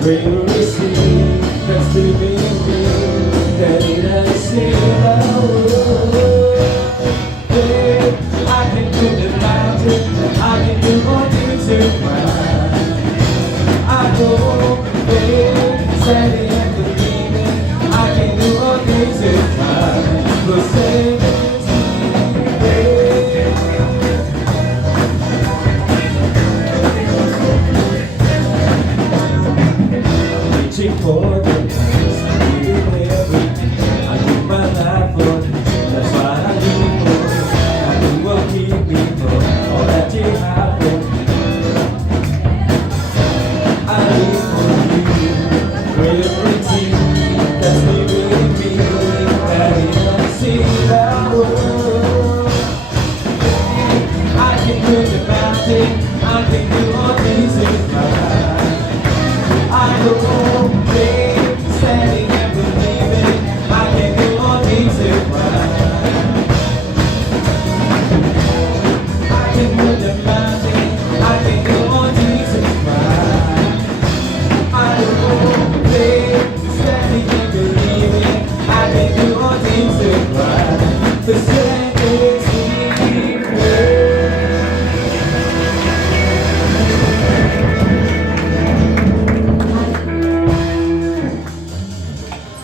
Greater is He that's living in me than He that's in the world. Hey, I can do the mountain, I can do all things in Christ. I know, hey, standing and believing, I can do all things in Christ. But say this, hey. Reaching for the past, giving everything. I give my life for this, that's what I live for. Nothing will keep me from all that you have for me. I live for you, greater is He that's living in me than He that's in the world. I can move the mountain, I can do all things in Christ. I know, faith, standing and believing, I can do all things in Christ. I can move the mountain, I can do all things in Christ. I know, faith, standing and believing, I can do all things in Christ. The strength is in me.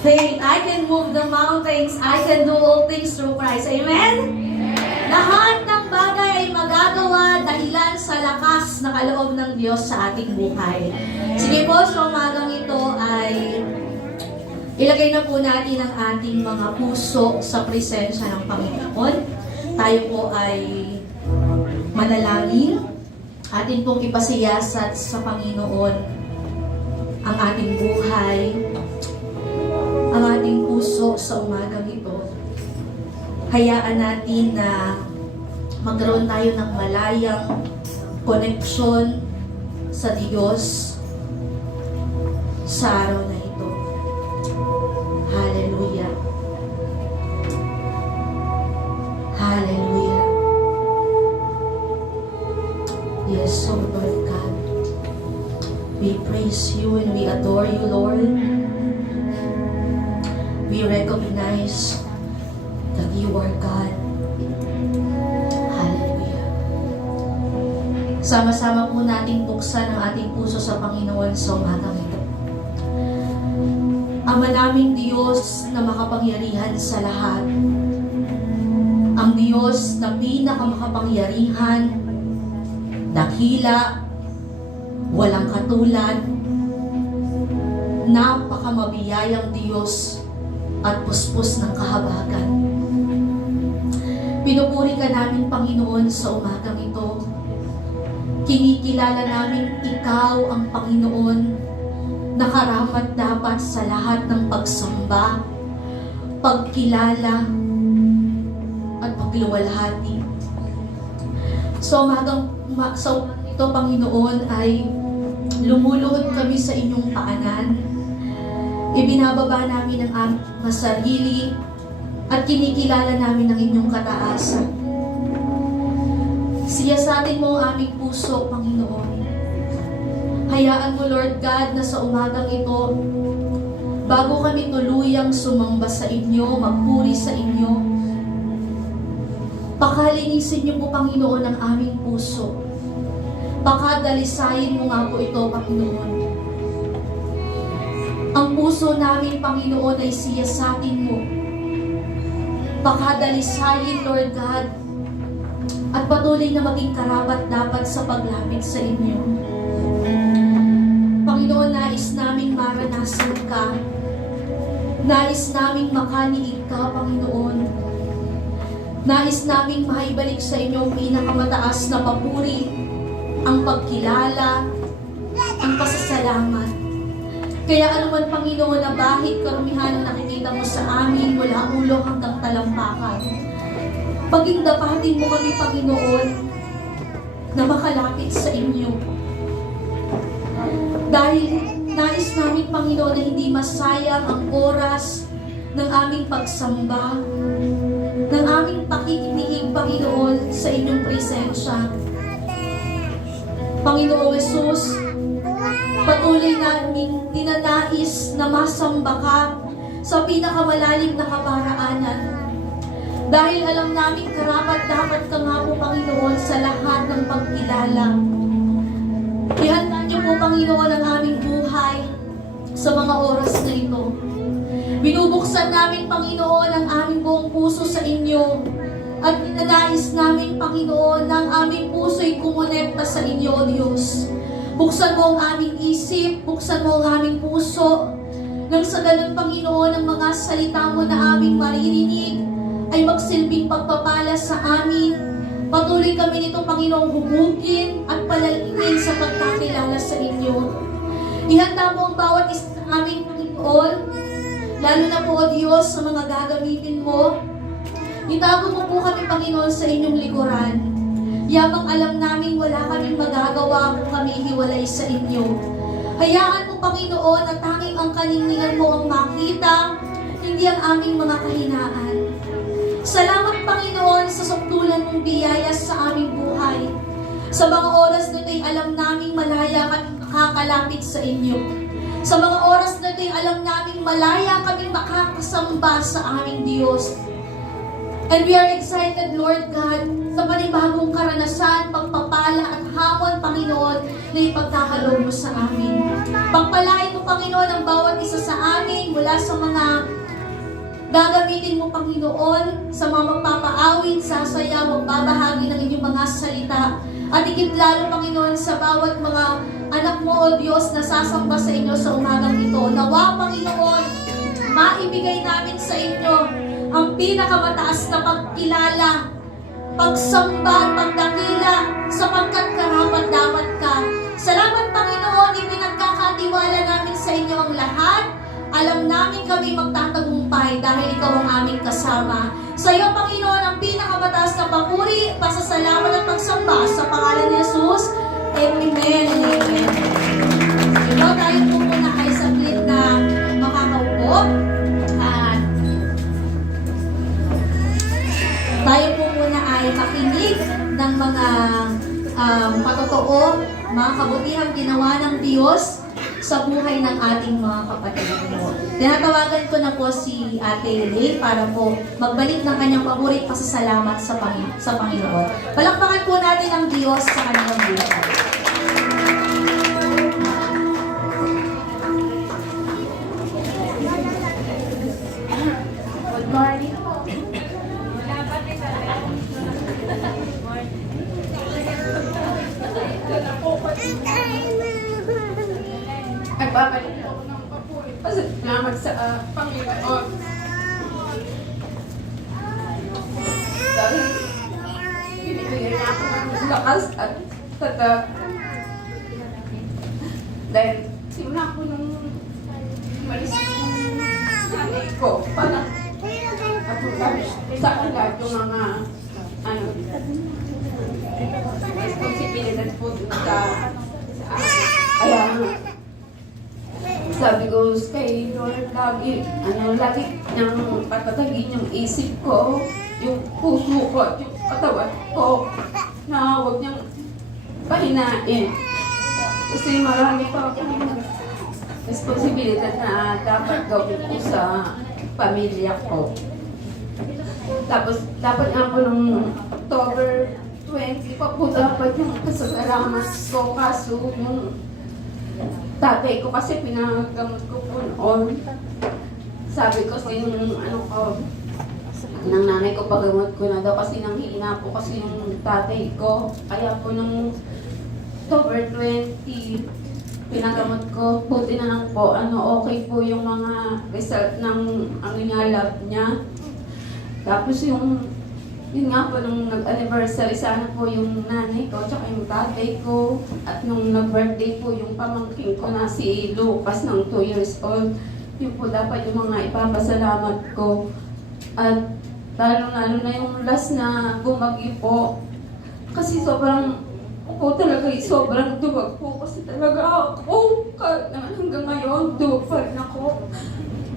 Say, I can move the mountains, I can do all things through Christ. Amen? Lahat ng bagay ay magagawa dahilan sa lakas na kaloob ng Diyos sa ating buhay. Sige po, sa umagang ito ay ilagay na po natin ang ating mga puso sa presensya ng Panginoon. Tayo po ay manalangin. Atin pong ipasiyasat sa Panginoon ang ating buhay, ang ating puso sa umagang ito. Hayaan natin na magkaroon tayo ng malayang koneksyon sa Diyos sa araw na ito. Hallelujah. Hallelujah. Yes, so Lord God, we praise you and we adore you, Lord. We recognize that you are God. Hallelujah. Sama-sama po nating buksan ang ating puso sa Panginoon sa umagang ito. Ama naming Diyos na makapangyarihan sa lahat, ang Diyos na pinakamakapangyarihan, dakila, walang katulad, napakamabiyayang Diyos, at puspos ng kahabagan. Pinupuri ka namin, Panginoon, sa umagang ito. Kinikilala namin Ikaw ang Panginoon na karapat-dapat sa lahat ng pagsamba, pagkilala, at pagluwalhati. Sa umagang ito, Panginoon, ay lumuluhod kami sa inyong paanan. Ibinababa namin ang aming sarili at kinikilala namin ang inyong kataasan. Siyasatin mo ang aming puso, Panginoon. Hayaan mo, Lord God, na sa umagang ito, bago kami tuluyang sumamba sa inyo, magpuri sa inyo, pakalinisin niyo po, Panginoon, ang aming puso. Pakadalisayin mo nga po ito, Panginoon. Ang puso namin, Panginoon, ay siyasatin mo. Pakadalisayin, Lord God, at patuloy na maging karapat-dapat sa paglapit sa inyo. Panginoon, nais naming maranasan ka. Nais naming makaniig ka, Panginoon. Nais naming maibalik sa inyo ang pinakamataas na papuri, ang pagkilala, ang pasasalamat. Kaya anuman, Panginoon, na bahid karumihan ang nakikita mo sa amin mula ulo hanggang talampakan, pagingdapatin mo kami, Panginoon, na makalapit sa inyo. Dahil nais namin, Panginoon, na hindi masayang ang oras ng aming pagsamba, ng aming pakikinig, Panginoon, sa inyong presensya. Panginoong Jesus, Patuloy naming ninanais na masamba ka sa pinakamalalim na kaparaanan. Dahil alam namin karapat-dapat ka nga po, Panginoon, sa lahat ng pagkilala. Ihanda niyo po, Panginoon, ang aming buhay sa mga oras na ito. Binubuksan namin, Panginoon, ang aming buong puso sa inyo. At ninanais namin, Panginoon, na ang aming puso'y kumonekta sa inyo, O Diyos. Buksan mo ang aming isip, buksan mo ang aming puso, nang sa ganun, Panginoon, ang mga salita mo na aming maririnig ay magsilbing pagpapala sa amin. Patuloy kami nito, Panginoong, hubugin at palalimin sa pagkakilala sa inyo. Ihanda mo ang bawat isa sa aming, Panginoon, lalo na po, O Diyos, sa mga gagamitin mo. Itago mo po kami, Panginoon, sa inyong likuran. Yamang alam namin wala kaming magagawa kung kami hiwalay sa inyo. Hayaan mo, Panginoon, at tanging ang kaninningan mo ang makita, hindi ang aming mga kahinaan. Salamat, Panginoon, sa sukdulan mong biyaya sa aming buhay. Sa mga oras na ito'y alam naming malaya kami makakalapit sa inyo. Sa mga oras na ito'y alam naming malaya kami makakasamba sa aming Diyos. And we are excited, Lord God, sa panibagong karanasan, pagpapala at hamon, Panginoon, na ipagkakaloob mo sa amin. Pagpalain mo, Panginoon, ang bawat isa sa amin mula sa mga gagamitin mo, Panginoon, sa mga magpapaawit, sasaya, magbabahagi ng inyong mga salita. At higit lalo, Panginoon, sa bawat mga anak mo, O Diyos, na sasamba sa inyo sa umagang ito. Nawa, Panginoon, maibigay namin sa inyo ang pinakamataas na pagkilala, pagsamba at pagdakila, sapagkat karapat-dapat ka. Salamat, Panginoon, ipinagkakatiwala namin sa inyo ang lahat. Alam namin kami magtatagumpay dahil ikaw ang aming kasama. Sa iyo, Panginoon, ang pinakamataas na papuri, pasasalamat at pagsamba sa pangalan ni Jesus. Amen and amen. Ito, tayo po muna ay saglit na makakaupo. At tayo po muna ay makinig ng mga patotoo, mga kabutihang ginawa ng Diyos sa buhay ng ating mga kapatid mo. Tinatawagan ko na po si Ate Ray para po magbalik ng kanyang paborit pasasalamat sa Panginoon. Palakpakan po natin ang Diyos sa kanyang buhay. Good morning. Nagbabalik po ako ng papuri. Salamat sa Panginoon. Dahil binibigyan niya ako ng lakas at tatag. Dahil simula ko nung malis yung nanay ko, parang sa kanila yung mga responsibilidad po dun sa kaya sabi ko kay Lord, lagi niyang patatagin yung isip ko, yung puso ko at yung katawan ko, na huwag niyang pahinain. Kasi marami pa akong responsibilidad na dapat gawin ko sa pamilya ko. Tapos, dapat nga po nung October 20 pa po dapat yung kasasalamat ko, kaso yung tatay ko kasi pinagamot ko po noon. Sabi ko sa yung ng nanay ko, pagamot ko na daw kasi nanghihina po kasi yung tatay ko. Kaya po nung October 20, pinagamot ko, buti na lang po, okay po yung mga result ng lab niya. Tapos yun nga po, nung nag-anniversary sana po yung nanay ko, tsaka yung tatay ko, at nung nag-birthday po yung pamangkin ko na si Lucas ng 2 years old, yun po dapat yung mga ipapasalamat ko. At lalo na yung last na bumagi po, kasi sobrang duwag po kasi talaga ako, kahit naman hanggang ngayon, duwag pa rin ako.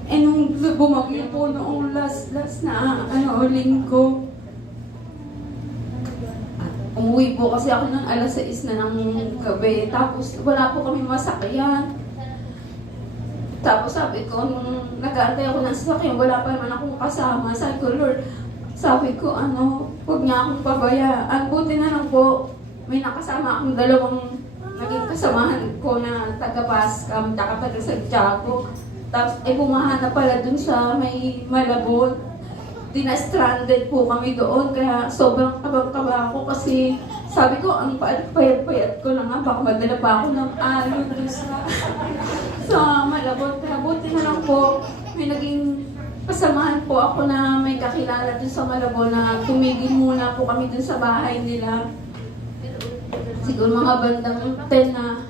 Eh nung bumagi po noong last na linggo, umuwi po kasi ako noon alas 6 na ng gabi. Tapos wala po kami masakyan. Tapos sabi ko, nung nag-aantay ako ng sasakyan, wala pa naman akong kasama. Sabi ko, huwag niya akong pabayaan. Buti na lang po, may nakasama akong dalawang naging kasamahan ko na taga-Bascam, taga-Santiago. Tapos bumaha na pala dun sa may Malabon. Dina-stranded po kami doon, kaya sobrang kabang-kaba ako kasi sabi ko, ang payat-payat ko na nga, baka madala pa ako ng alon dun sa Malabon. Kaya buti na lang po, may naging kasamahan po ako na may kakilala dun sa Malabon na tumigil muna po kami dun sa bahay nila. Siguro mga bandang 10 na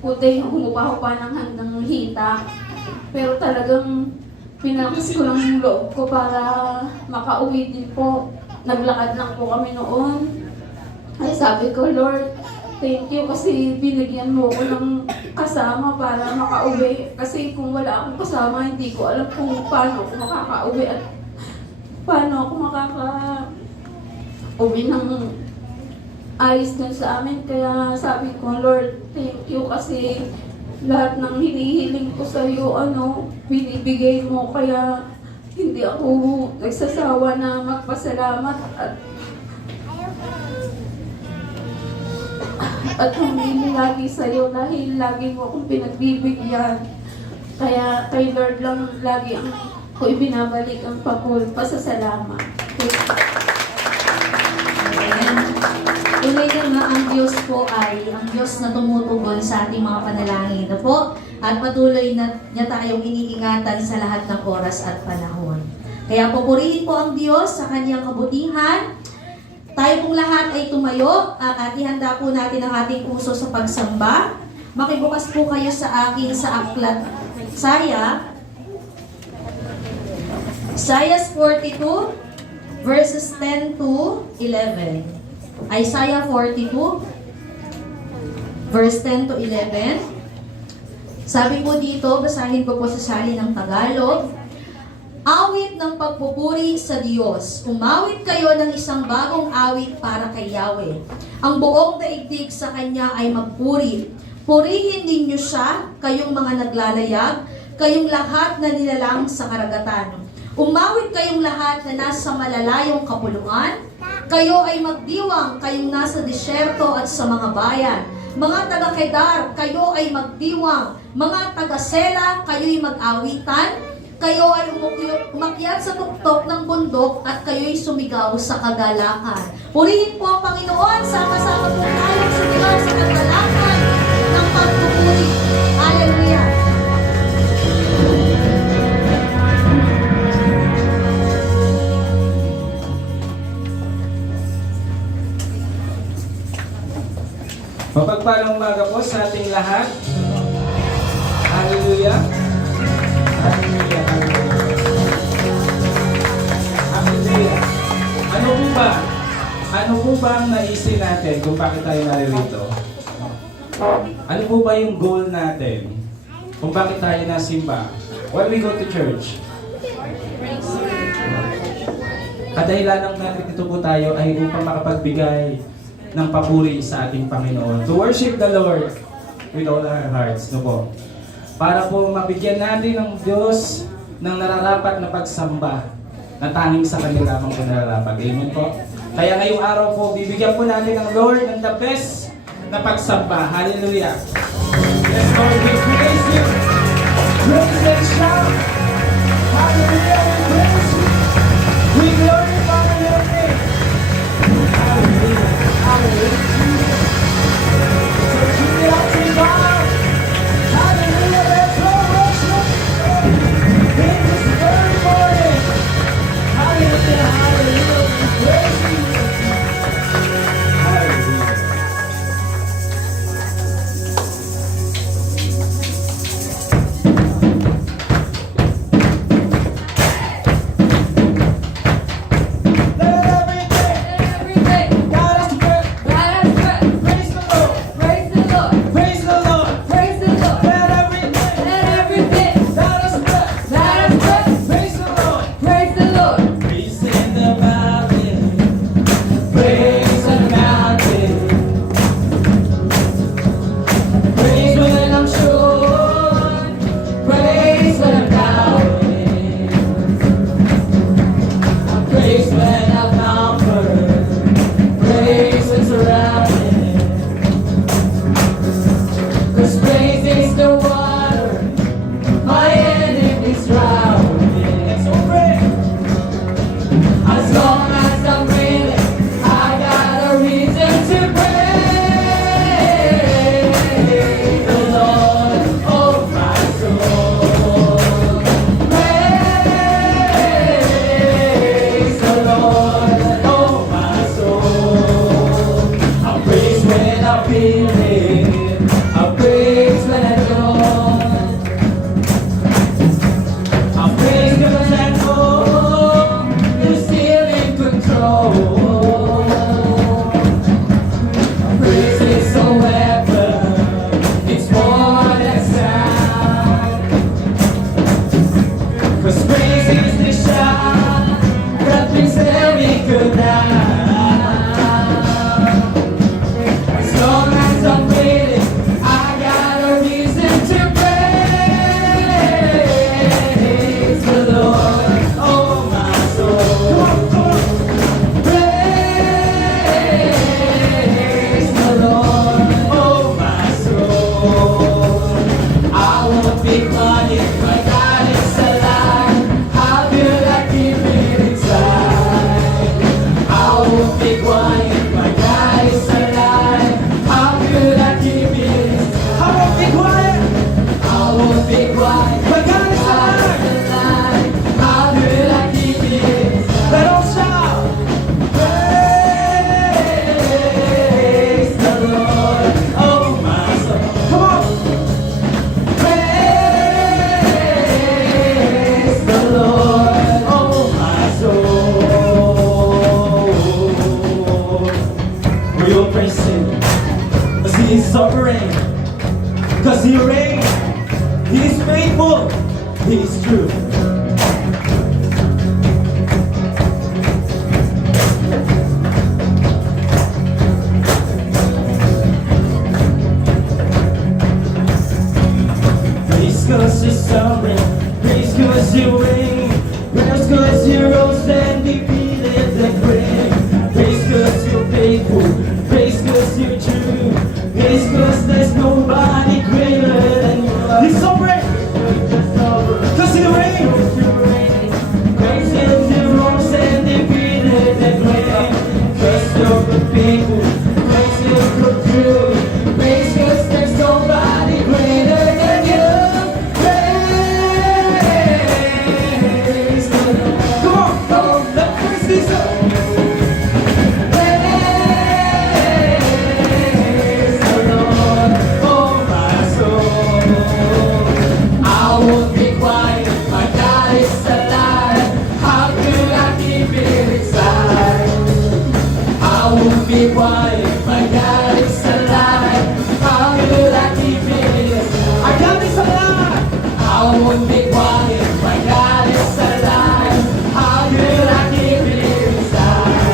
puti, humupa-hupa ng handang hita. Pero talagang pinalakas ko lang yung loob ko para makauwi din po. Naglakad lang po kami noon. Ay sabi ko, Lord, thank you kasi binigyan mo ko ng kasama para makauwi. Kasi kung wala akong kasama, hindi ko alam kung paano ako makakauwi at paano ako makaka-uwi ng ayos dun sa amin. Kaya sabi ko, Lord, thank you kasi lahat ng hinihiling ko sa iyo, binibigay mo. Kaya hindi ako nagsasawa na magpasalamat at humili lagi sa iyo dahil lagi mo akong pinagbibigyan. Kaya kay Lord lang lagi ko ibinabalik ang pasasalamat. Tunay nga ang Diyos po ay ang Diyos na tumutugon sa ating mga panalangin na po at patuloy na niya tayong iniingatan sa lahat ng oras at panahon. Kaya pupurihin po ang Diyos sa kanyang kabutihan. Tayo pong lahat ay tumayo at ihanda po natin ang ating puso sa pagsamba. Makibukas po kayo sa akin sa aklat Isaiah 42 verses 10 to 11. Isaiah 42, verse 10 to 11. Sabi po dito, basahin ko po sa salin ng Tagalog. Awit ng pagpupuri sa Diyos. Umawit kayo ng isang bagong awit para kay Yahweh. Ang buong daigdig sa Kanya ay magpuri. Purihin ninyo siya, kayong mga naglalayag, kayong lahat na nilalang sa karagatan. Umawit kayong lahat na nasa malalayong kapulungan. Kayo ay magdiwang, kayong nasa disyerto at sa mga bayan. Mga taga-Kedar, kayo ay magdiwang. Mga taga-Sela, kayo'y mag-awitan. Kayo ay umakyat sa tuktok ng bundok at kayo'y sumigaw sa kagalakan. Purihin po ang Panginoon, sama-sama po tayong sumigaw sa kagalakan ng pagpupuri. Hallelujah! Mapagpalang umaga po sa ating lahat. Hallelujah. Hallelujah. Hallelujah. Ano po ba ang naisin natin kung bakit tayo naririto? Ano po ba yung goal natin kung bakit tayo nasimba? Why we go to church? Kadahilan ng narito po tayo ay upang makapagbigay ng papuri sa ating Panginoon. To worship the Lord with all our hearts. No po? Para po mabigyan natin ng Diyos ng nararapat na pagsamba na tanging sa Kanya lamang po nararapat. Amen po? Kaya ngayong araw po, bibigyan po natin ng Lord ng the best na pagsamba. Hallelujah! Let's go, we praise Him! Praise and shout! Hallelujah! We praise Him! We glorify Your name! Hallelujah! Hallelujah! So keep it up to God! Hallelujah! Let's go worship! In this very morning! Hallelujah! Hallelujah! We praise You! Hallelujah! praise when I'm outward, praise when surrounded. 'Cause praise is the water my enemies drowning. So pray. As long as I'm breathing, I got a reason to praise the Lord, oh my soul. Praise the Lord, oh my soul. I praise when I'm feeling, I praise when I don't. I praise 'cause I know you're still in control. Praise is a weapon, it's more than sound. 'Cause praise is the shout that brings every good down. As long as I'm breathing, I got a reason to praise the Lord, oh my soul. Praise the Lord, oh my soul. I won't be quiet, my God is alive. How could I keep it inside? I won't be quiet, my God is alive. How could I keep it inside? I won't be quiet. I won't be quiet. My God is alive. How could I keep it inside? Let us shout. Praise the Lord, oh my soul. Come on. Praise the Lord, oh my soul. We will praise Him, 'cause He is sovereign, 'cause He reigns, He is faithful, He is true. Praise 'cause you're sovereign, praise 'cause you reign, praise 'cause you rose and defeated the grave, praise 'cause you're faithful, praise 'cause you're true, praise 'cause there's nobody greater than you. He's sovereign, 'cause you reign, praise 'cause you rose and defeated the grave, praise 'cause you're faithful, praise 'cause you're true, praise 'cause there's nobody greater than you. Praise the Lord. Come on, come on, let's praise this up. Praise the Lord, oh my soul. I won't be quiet, my God is alive. How could I keep it inside? I won't be quiet, my God is alive. How could I keep it inside? My God is alive. I won't be quiet, my God is alive. How could I keep it inside?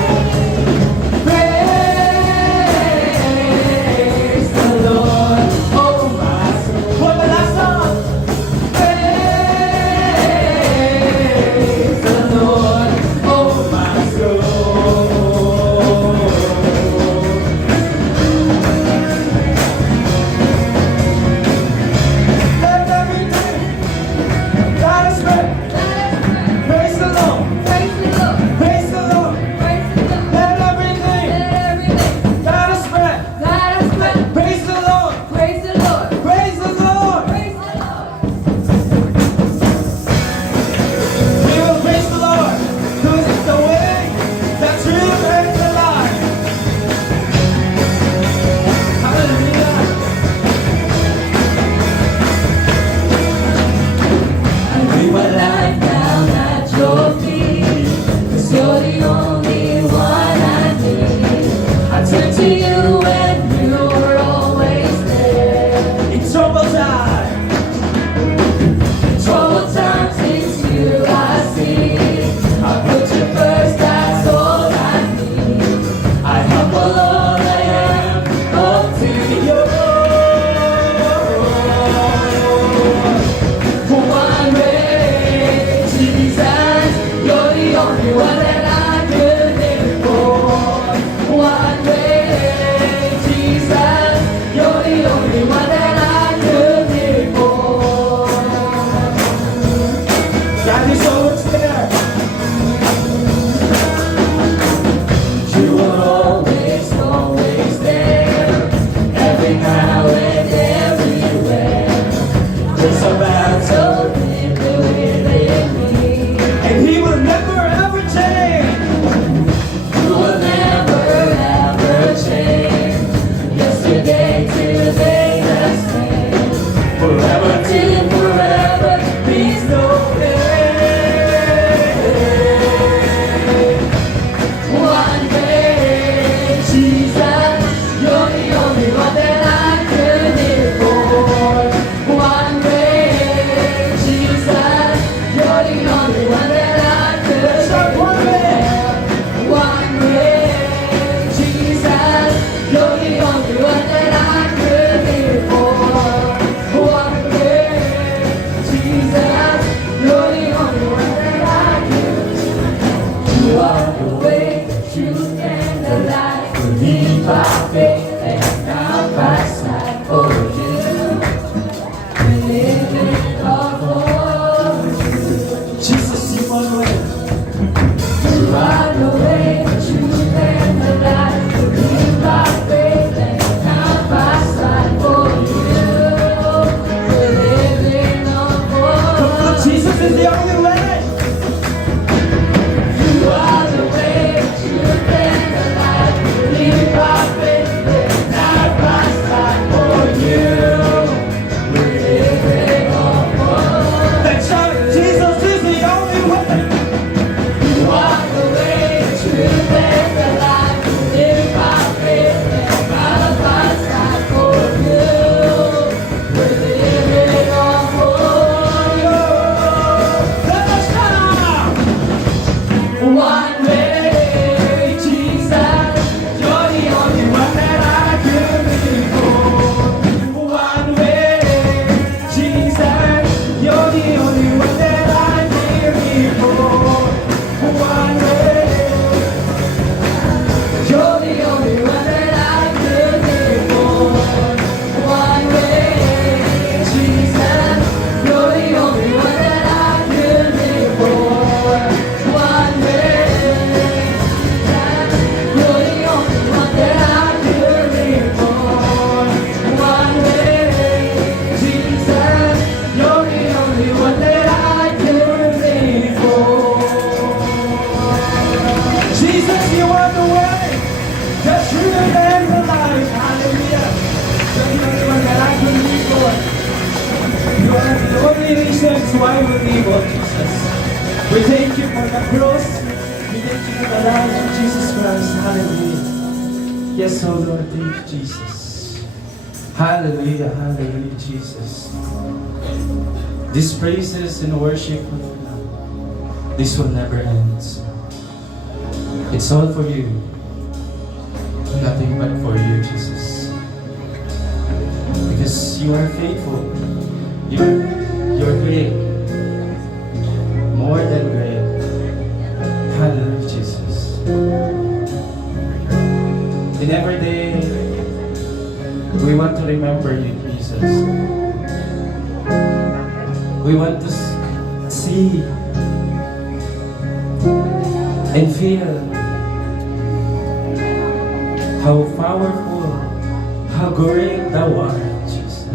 Praise the Lord, oh my soul. For the last song. Praise the Lord, oh my soul. why we live, oh Jesus. We thank you for the cross. We thank you for the life of Jesus Christ. Hallelujah. Yes, oh Lord, thank you, Jesus. Hallelujah, hallelujah, Jesus. These praises and worship, this will never end. It's all for you. Nothing but for you, Jesus. Because you are faithful. You're great. More than great. Hallelujah, Jesus. In every day, we want to remember you, Jesus. We want to see and feel how powerful, how great thou art, Jesus.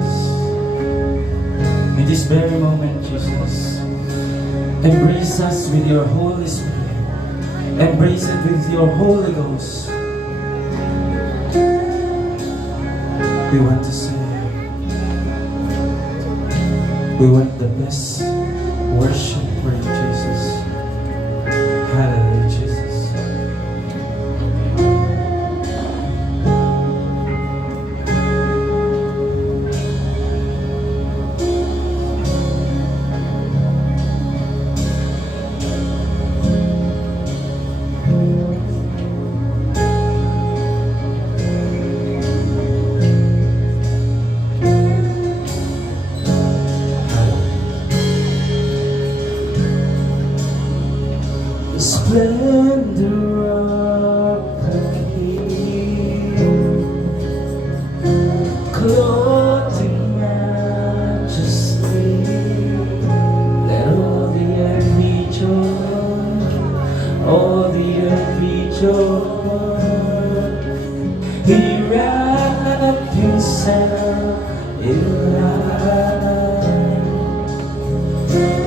In this very moment, Jesus, embrace us with your Holy Spirit. Embrace it with your Holy Ghost. We want to say, we want the best worship for you, Jesus. Hallelujah, Jesus. Splendor of the King, clothed in majesty, let all the earth rejoice, all the earth rejoice. He wrapped himself in light,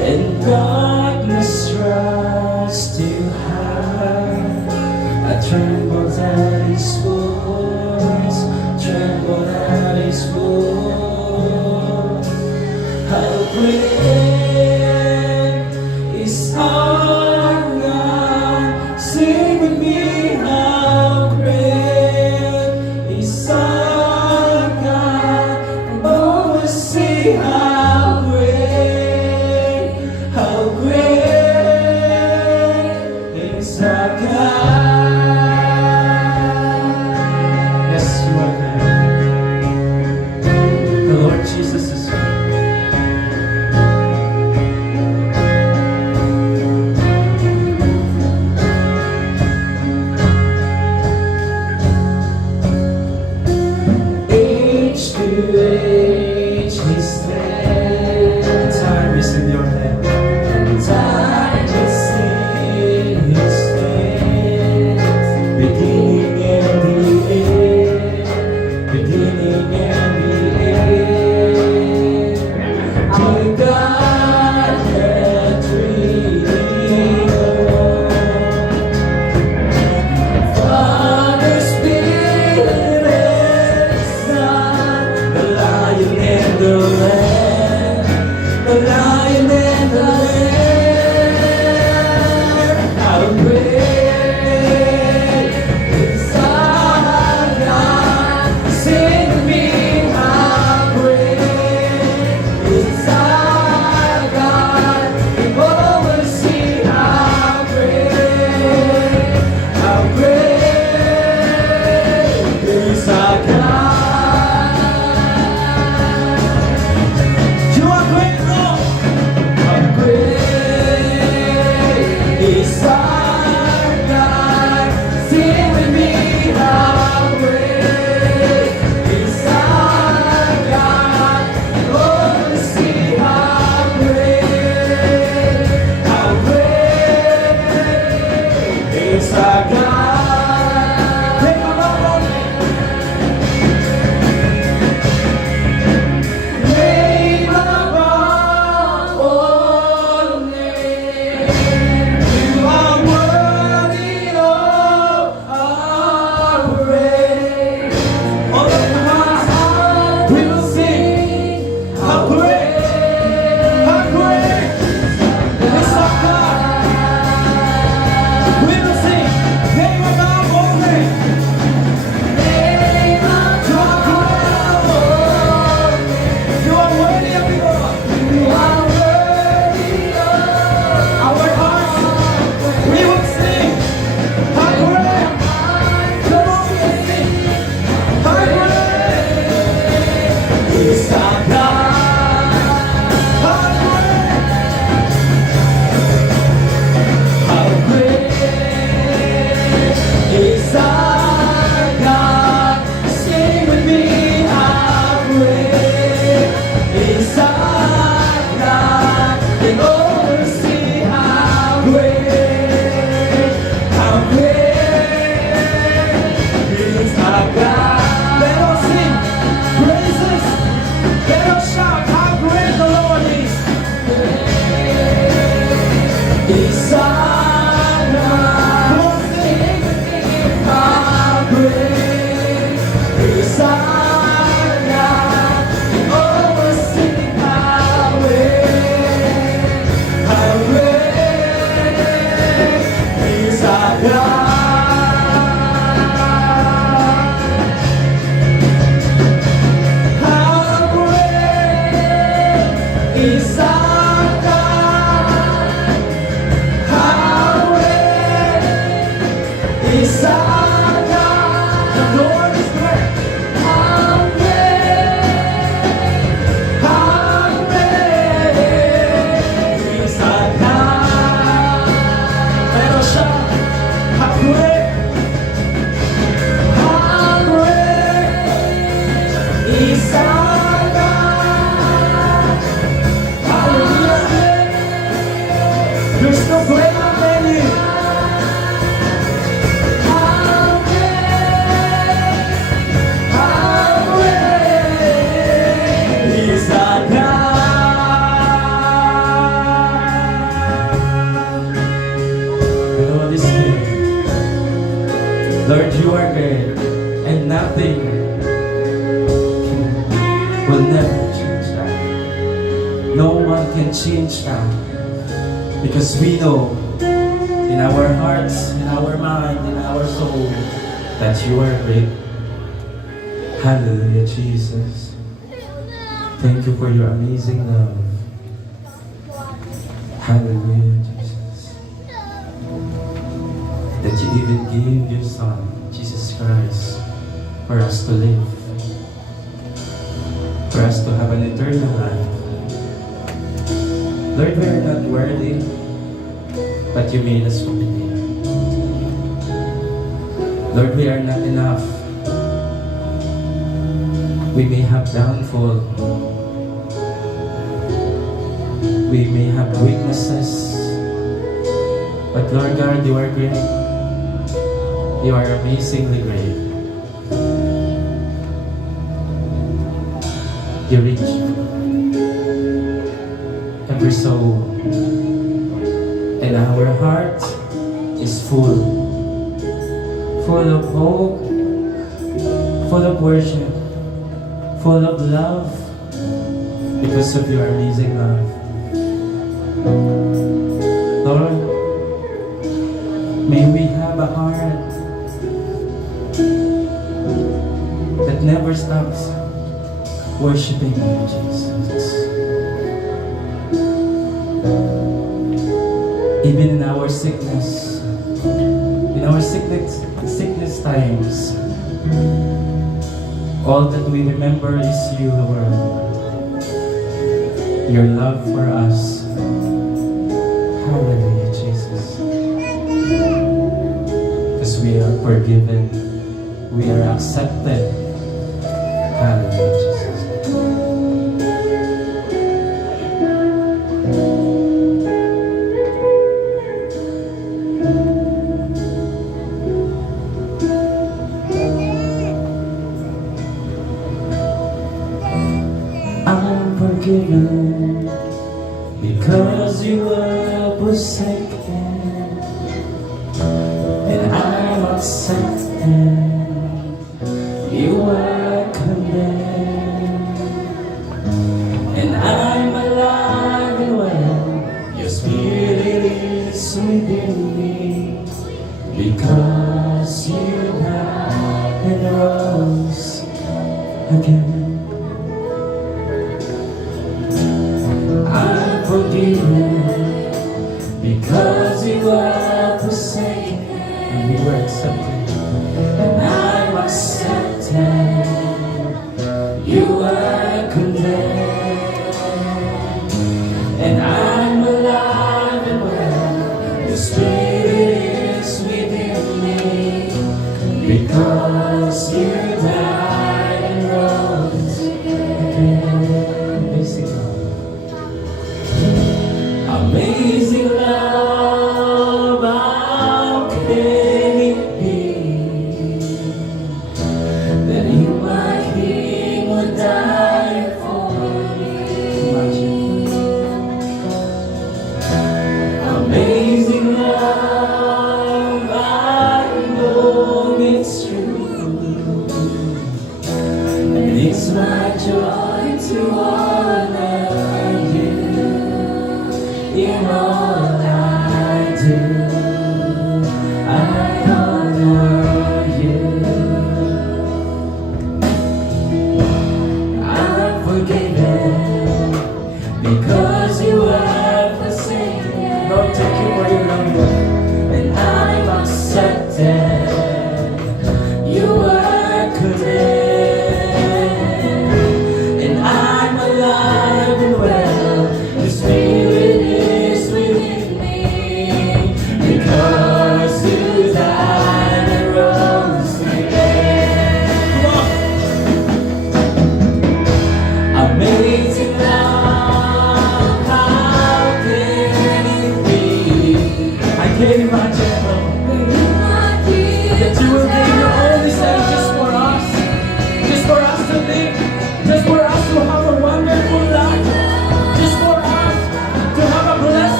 and darkness rise too high. I trembled at his voice, trembled at his voice. How great is our God? Sing with me, how great is our God? And oh, we'll see how great, how great is our God. Yes, you are great. The Lord Jesus is great. Age to age, His name. Time is in your hand. And time is in His name. Beginning and the end. Beginning and the end. Our God had redeemed. Father, Spirit, and Son, the Lion and the Lamb, the Lion and the Lamb. How great is our God? Sing with me, how great is our God? And oh, we'll see how great is our God. You are great, Lord. How great is our God? Sing with me, how great is our God? And oh, we'll see how great is our God. Take a look. Name above all names, you are worthy of our praise. All of my heart will sing, how great Isa ka. The Lord is great. Isa ka. Pero siya, hakwe. Isa ka. Hallelujah. There's no greater than you. Isa ka. The Lord is good. Lord, you are great, and nothing will never change that. No one can change that. Because we know in our hearts, in our mind, in our soul that you are great. Hallelujah, Jesus. Thank you for your amazing love. Hallelujah, Jesus. That you even gave your Son, Jesus Christ, for us to live. For us to have an eternal life. Lord, we are not worthy, but you made us worthy. Lord, we are not enough. We may have downfall. We may have weaknesses. But Lord God, you are great. You are amazingly great. You reach every soul, and our heart is full of hope, full of worship, full of love, because of your amazing love. Lord, may we have a heart that never stops worshiping you, Jesus. Even in our sickness times, all that we remember is you, Lord. Your love for us. Hallelujah, Jesus. Because we are forgiven, we are accepted. Hallelujah, Jesus. I'm forgiven because you were forsaken, and I'm accepted. You were condemned, and I'm alive and well. Your spirit is within me because you died and rose again. I'm forgiven because you were forsaken and we were accepted, and I'm accepted. You were condemned, and I'm alive and well. Your spirit is within me because you died and rose again. Basic love. Amazing love, how can it be that you, my King, would die for me? Amazing love, I know it's true.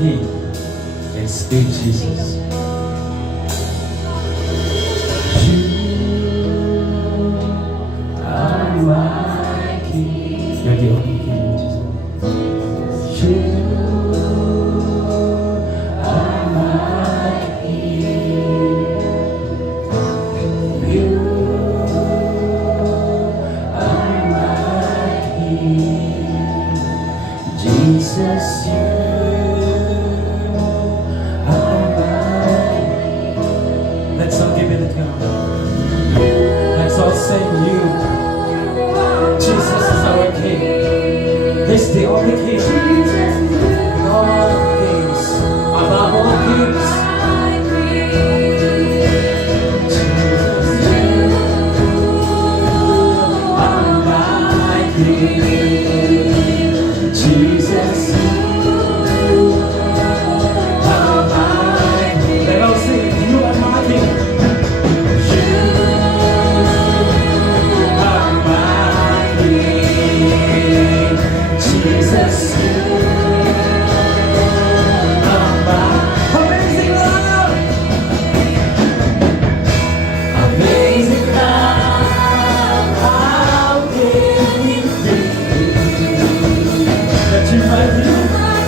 King and still Jesus. You are my King. You're the only King, Jesus. You are my King. You are my King. Jesus, you are my King. Let's all give it a go. Let's all sing you. Jesus is our King. He's the only King. All kings, above all kings. Jesus, you are my King. Jesus, you are my King. Let us sing, you are my King. You are my King. Jesus, you are my amazing love. Amazing love, how can we that you might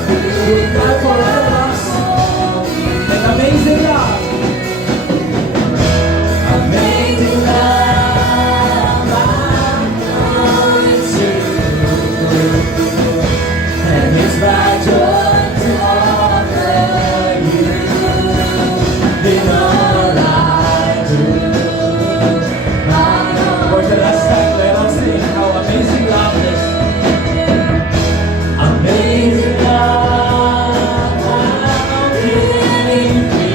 be who died for us? An amazing love. Amazing love, I'm going to. And it's my joy to honor you in all I do. For the last time, let us sing how amazing love is. Amazing love, how can it be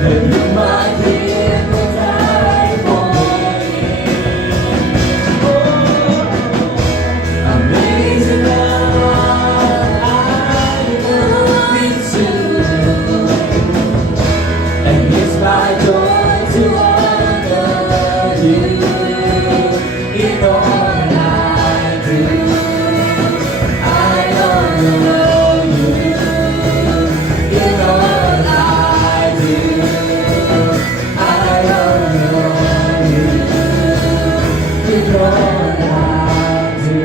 that you might give and die for me? Oh, amazing love, I love you too. And it's my joy to honor you in all I do. I don't know you in all I do. I don't know you in all I do.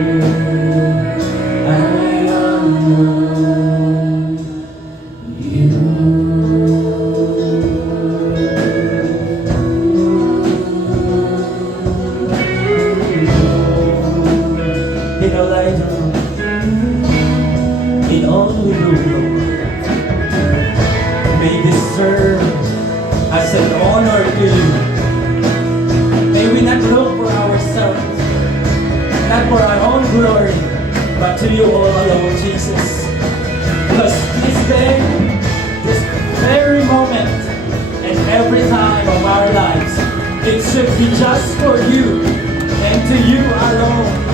I don't know you. In all I do. In all we do, may this serve as an honor to you. May we not look for ourselves, not for our own glory, but to you all alone, Jesus. Because this day, this very moment, and every time of our lives, it should be just for you and to you alone.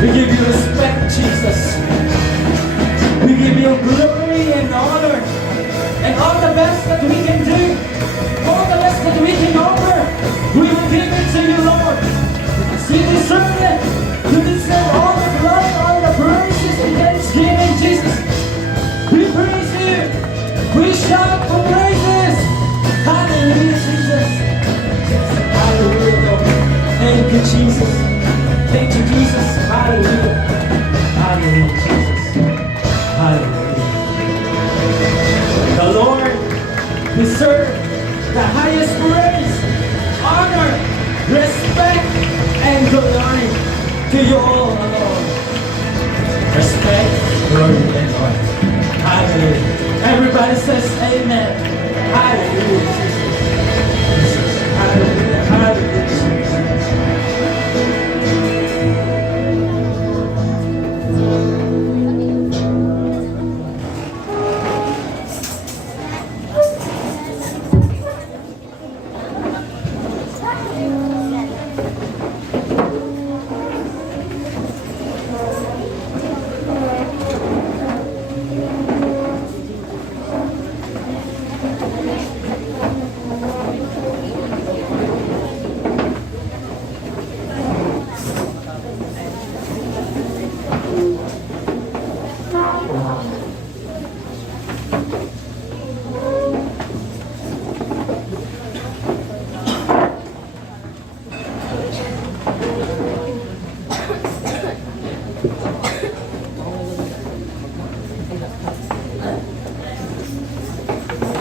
We give you respect, Jesus. We give you glory and honor and all the best that we can do, all the best that we can offer. We will give it to you, Lord. You deserve it. You deserve all the glory, all the praises and thanksgiving, Jesus. We praise you. We shout for praises. Hallelujah, Jesus. Hallelujah, Lord. Thank you, Jesus. Thank you, Jesus. Hallelujah. Hallelujah, Jesus. Hallelujah. The Lord deserves the highest praise, honor, respect, and glory to you all alone. Respect, glory, and honor. Hallelujah. Everybody says amen. Hallelujah, Jesus. Hallelujah. Hallelujah, Jesus.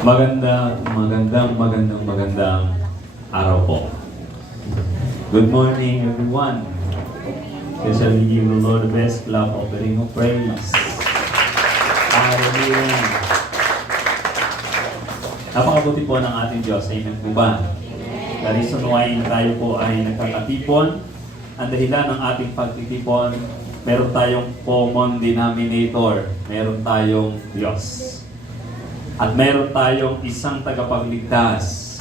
Magandang araw po. Good morning, everyone. Shall we give the Lord the best clap offering of praise? Hallelujah. Napakabuti po ng ating Diyos. Amen po ba? The reason why tayo po ay nagkakatipon, ang dahilan ng ating pagtitipon, meron tayong common denominator. Meron tayong Diyos. At meron tayong isang tagapagligtas.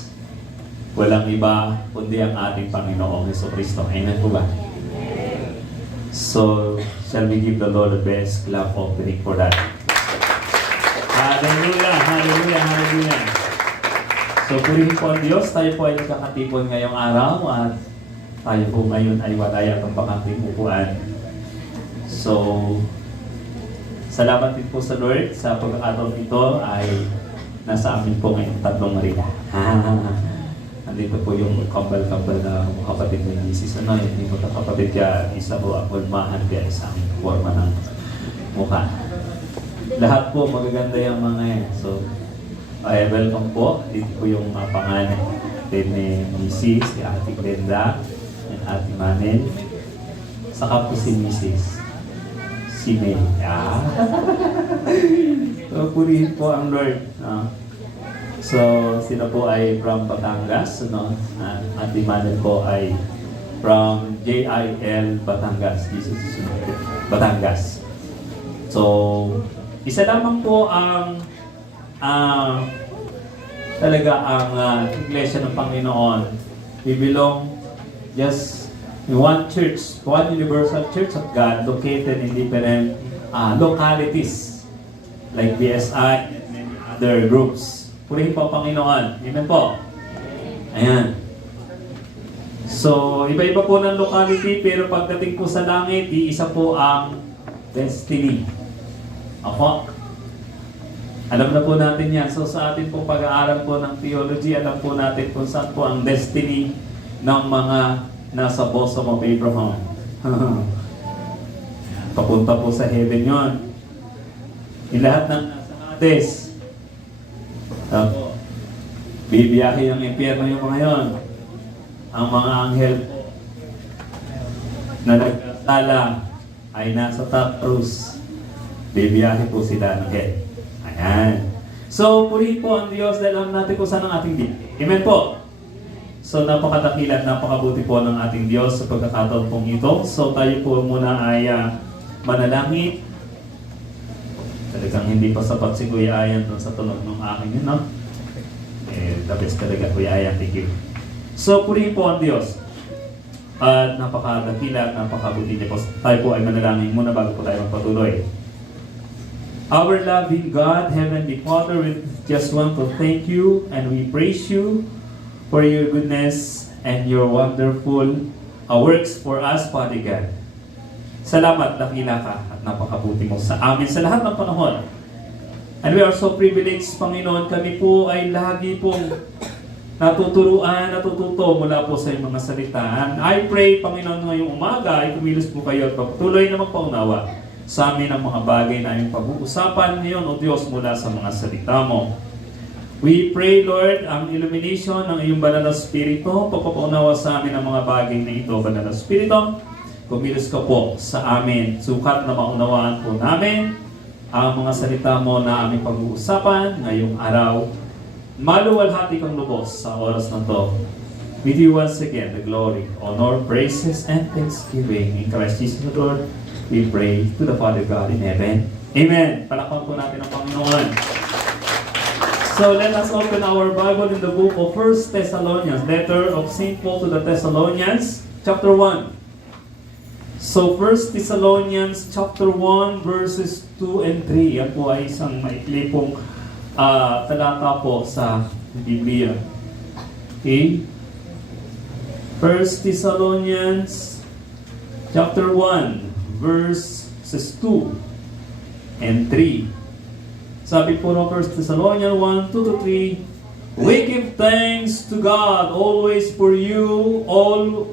Walang iba kundi ang ating Panginoong Jesucristo. Amen po ba? So, shall we give the Lord the best clap offering for that? Hallelujah! Hallelujah! Hallelujah! So, purihin po ang Diyos. Tayo po ay nagkakatipon ngayong araw at tayo po ngayon ay walay at ang bakanting upuan. So, salamat din po sa Lord sa pagkakataon ito ay nasa amin po ngayon tatlong Maria. Andito po yung kambal-kambal na kapatid ng misis. Yung mga kapatid kaya isa po ang ulmahan kaya isang forma ng mukha. Lahat po magaganda yung mga yan. So, welcome po. Dito po yung pangalan din ni Mrs. si Ate Glenda and Ate Manel. Saka po si Mrs. Si May. So, purihin po ang Lord. So, sila po ay from Batangas. Ate Manel po ay from JIL Batangas. Batangas. So, isa lamang po ang talaga ang Iglesia ng Panginoon. We belong just in one church, one universal church of God located in different localities like BSI and many other groups. Purihin po Panginoon. Amen po. Ayan. So, iba-iba po ng locality pero pagdating po sa langit, iisa po ang destiny. Ako. Alam na po natin yan. So sa atin po pag-aaral po ng theology, alam po natin kung saan po ang destiny ng mga nasa bosom of Abraham. Papunta po sa heaven yon. Yung lahat ng nasa Hades. Bibiyahe ang impyerno yung mga yon. Ang mga anghel na nagkasala ay nasa top cruise. Bibiyahe po sila ng hell. Ayan. So, purihin po ang Diyos dahil alam natin kung saan ang ating Diyos. Amen po. So, napakadakila at napakabuti po ng ating Diyos sa pagkakataon pong ito. So, tayo po muna ay manalangin. Talagang hindi pa sapat si Kuya Ayan sa tunog ng aking yun, no? The best talaga, Kuya Ayan. Thank you. So, purihin po ang Diyos. At napakadakila at napakabuti niya po. Tayo po ay manalangin muna bago po tayo magpatuloy. Our loving God, Heavenly Father, we just want to thank you and we praise you for your goodness and your wonderful works for us, Father God. Salamat, dakila ka at napakabuti mo sa amin sa lahat ng panahon. And we are so privileged, Panginoon, kami po ay lagi pong natututo mula po sa iyong mga salita. And I pray, Panginoon, ngayong umaga ay kumilos po kayo at patuloy na magpaunawa sa amin ang mga bagay na aming pag-uusapan ngayon, O Diyos, mula sa mga salita mo. We pray, Lord, ang illumination ng iyong banal na Espiritu, pagpapaunawa sa amin ang mga bagay na ito, banal na Espiritu. Kumilos ka po sa amin, sukat na maunawaan po namin ang mga salita mo na aming pag-uusapan ngayong araw. Maluwalhati kang lubos sa oras na to. We do once again the glory, honor, praises, and thanksgiving in Christ Jesus the Lord. We pray to the Father God in heaven. Amen. Palakpan po natin ang Panginoon. So let us open our Bible in the book of 1 Thessalonians, letter of St. Paul to the Thessalonians, chapter 1. So 1 Thessalonians chapter 1 verses 2 and 3. Yan po ay isang maikli pong talata po sa Biblia. Okay? 1 Thessalonians chapter 1 verses 2 and 3. Sabi po ng 1 Thessalonians 1, 2-3, we give thanks to God always for you all,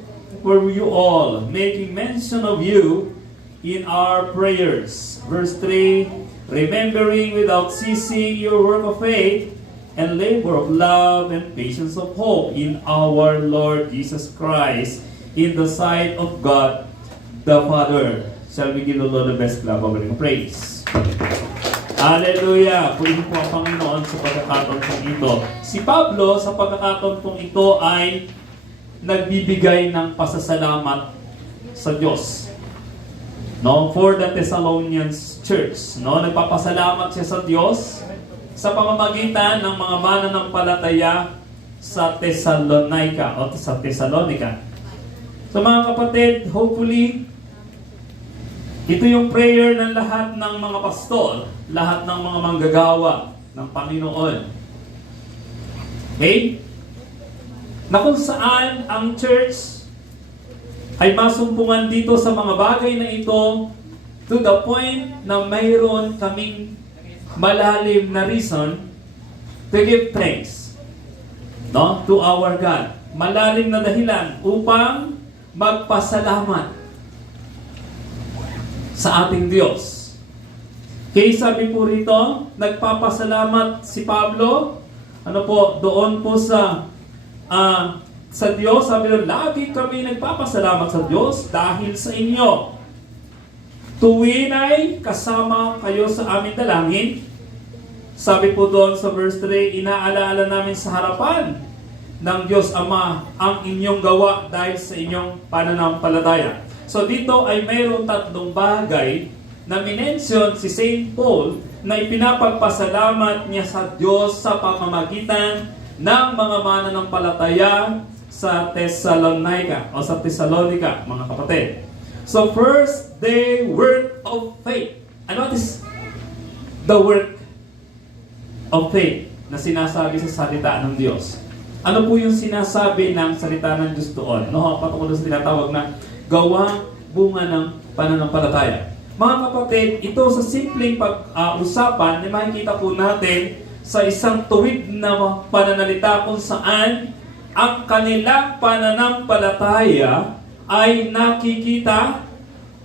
making mention of you in our prayers. Verse 3, remembering without ceasing your work of faith and labor of love and patience of hope in our Lord Jesus Christ in the sight of God the Father. Shall we give the Lord the best clap of praise? Hallelujah! Purihin po ang Panginoon sa pagkakataon pong ito. Si Pablo sa pagkakataon pong ito ay nagbibigay ng pasasalamat sa Diyos. No, for the Thessalonians church, no, nagpapasalamat siya sa Diyos sa pamamagitan ng mga mananampalataya sa Thessalonica o sa Thessalonica. So mga kapatid, hopefully ito yung prayer ng lahat ng mga pastor, lahat ng mga manggagawa ng Panginoon. Okay? Na kung saan ang church ay masumpungan dito sa mga bagay na ito to the point na mayroon kaming malalim na reason to give thanks, no, to our God. Malalim na dahilan upang magpasalamat sa ating Diyos. Kaya sabi po rito, nagpapasalamat si Pablo, ano po, doon po sa Diyos, sabi doon, lagi kami nagpapasalamat sa Diyos dahil sa inyo. Tuwin ay kasama kayo sa aming dalangin. Sabi po doon sa verse 3, inaalaala namin sa harapan ng Diyos Ama ang inyong gawa dahil sa inyong pananampalataya. So dito ay mayroon tatlong bagay na minention si St. Paul na ipinapagpasalamat niya sa Diyos sa pamamagitan ng mga mananampalataya sa Thessalonica o sa Thessalonica, mga kapatid. So first, the work of faith. And what is the work of faith na sinasabi sa salita ng Diyos? Ano po yung sinasabi ng salita ng Diyos doon? No, patungkol sa tinatawag na gawang bunga ng pananampalataya. Mga kapatid, ito sa simpleng pag-usapan, makikita po natin sa isang tuwid na pananalita kung saan ang kanilang pananampalataya ay nakikita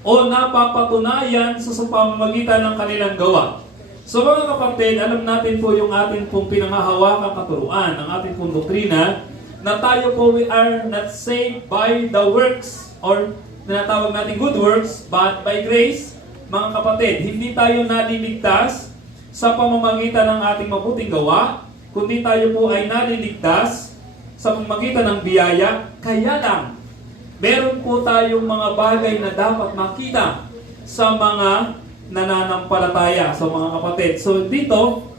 o napapatunayan sa pamamagitan ng kanilang gawa. So mga kapatid, alam natin po yung ating pong pinangahawakang katuruan, ang ating pong doktrina, na tayo po we are not saved by the works or tinatawag natin good works, but by grace. Mga kapatid, hindi tayo naliligtas sa pamamagitan ng ating mabuting gawa, kundi tayo po ay naliligtas sa pamamagitan ng biyaya. Kaya lang, meron po tayong mga bagay na dapat makita sa mga nananampalataya. So mga kapatid, so dito,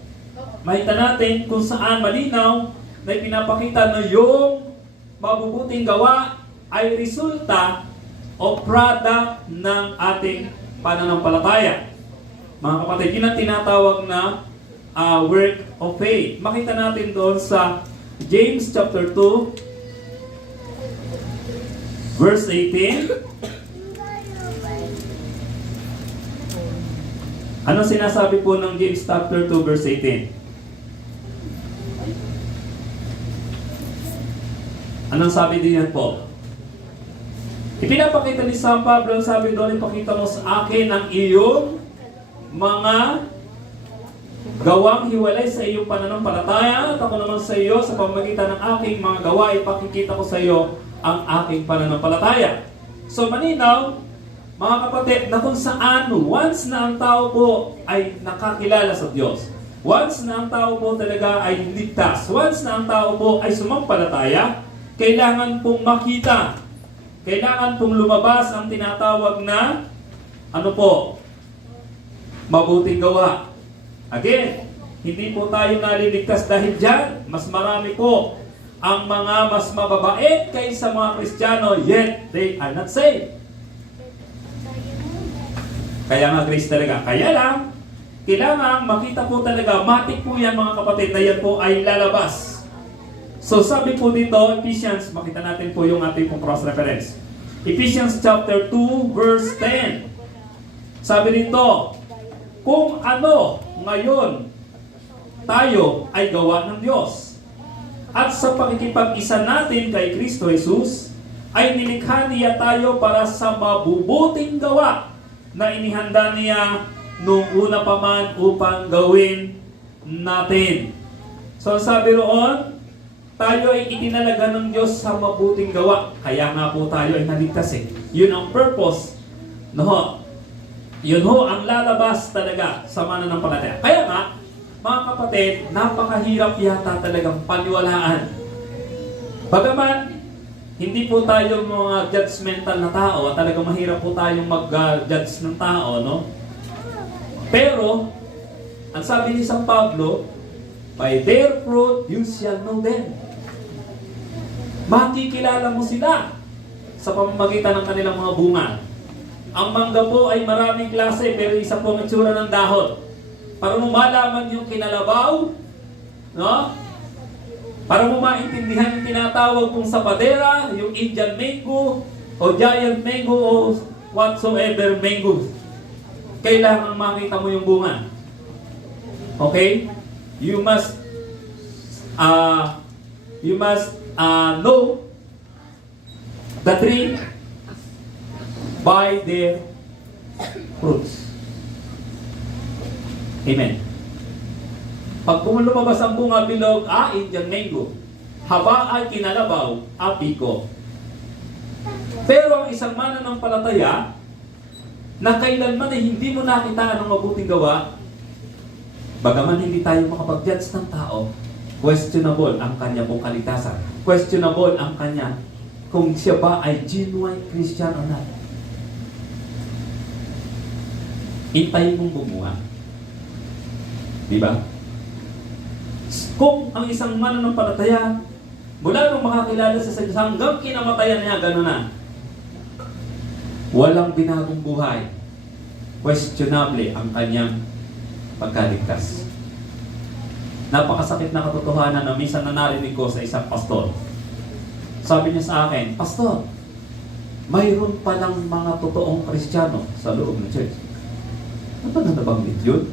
makita natin kung saan malinaw na ipinapakita na yung mabubuting gawa ay resulta o product ng ating pananampalataya. Mga kapatid, yun ang tinatawag na work of faith. Makita natin doon sa James chapter 2, verse 18. Ano sinasabi po ng James chapter 2, verse 18? Anong sabi din yan po? Ipinapakita ni San Pablo, sabi doon, ipakita mo sa akin ang iyong mga gawang hiwalay sa iyong pananampalataya, at ako naman sa iyo sa pamamagitan ng aking mga gawa, ipakikita ko sa iyo ang aking pananampalataya. So maninaw, mga kapatid, na kung saan once na ang tao po ay nakakilala sa Diyos, once na ang tao po talaga ay ligtas, once na ang tao po ay sumampalataya, kailangan pong makita, kailangan pong lumabas ang tinatawag na ano po, mabuting gawa. Again, hindi po tayo naliligtas dahil dyan. Mas marami po ang mga mas mababait kaysa mga Kristiyano, yet they are not saved. Kaya nga grace talaga. Kaya lang, kailangan makita po talaga, matik po yan mga kapatid, na yan po ay lalabas. So sabi po dito, Ephesians, makita natin po yung ating pong cross-reference. Ephesians chapter 2, verse 10. Sabi dito, kung ano ngayon tayo ay gawa ng Diyos, at sa pakikipag-isa natin kay Kristo Jesus, ay nilikha niya tayo para sa mabubuting gawa na inihanda niya noong una pa man upang gawin natin. So sabi roon, tayo ay itinalaga ng Diyos sa mabuting gawa. Kaya nga po tayo ay naligtas eh. Yun ang purpose. No? Yun ho ang lalabas talaga sa mananampalataya. Kaya nga, mga kapatid, napakahirap yata talagang paniwalaan. Bagaman, hindi po tayo mga judgmental na tao at talagang mahirap po tayong mag-judge ng tao, no? Pero, ang sabi ni San Pablo, by their fruit you shall know them. Makikilala mo sila sa pamamagitan ng kanilang mga bunga. Ang mangga po ay maraming klase, pero isa po ang itsura ng dahon. Para mo malaman yung kinalabaw, no? Para mo maintindihan yung tinatawag kong sapadera, yung Indian mango, o giant mango, o whatsoever mango. Kailangan makita mo yung bunga. Okay? You must know the tree by their fruits. Amen. Pag lumabas ang bunga bilog, Indian mango. Haba ay kinalabaw, piko. Pero ang isang mananampalataya na kailanman ay hindi mo nakita ang mabuting gawa, bagaman hindi tayo makapag-judge ng tao, questionable ang kanya pong kaligtasan. Questionable ang kanya kung siya ba ay genuine Christian o not. Hintayin mong bumuha. Diba? Kung ang isang mananampalataya, mula nung makakilala sa Diyos hanggang kinamatayan niya, gano'n na. Walang binagong buhay. Questionable ang kanyang pagkaligtas. Napakasakit na katotohanan na minsan na narinig ko sa isang pastor. Sabi niya sa akin, Pastor, mayroon palang mga totoong Kristiyano sa loob ng church. Ano ba na nabanggit yun?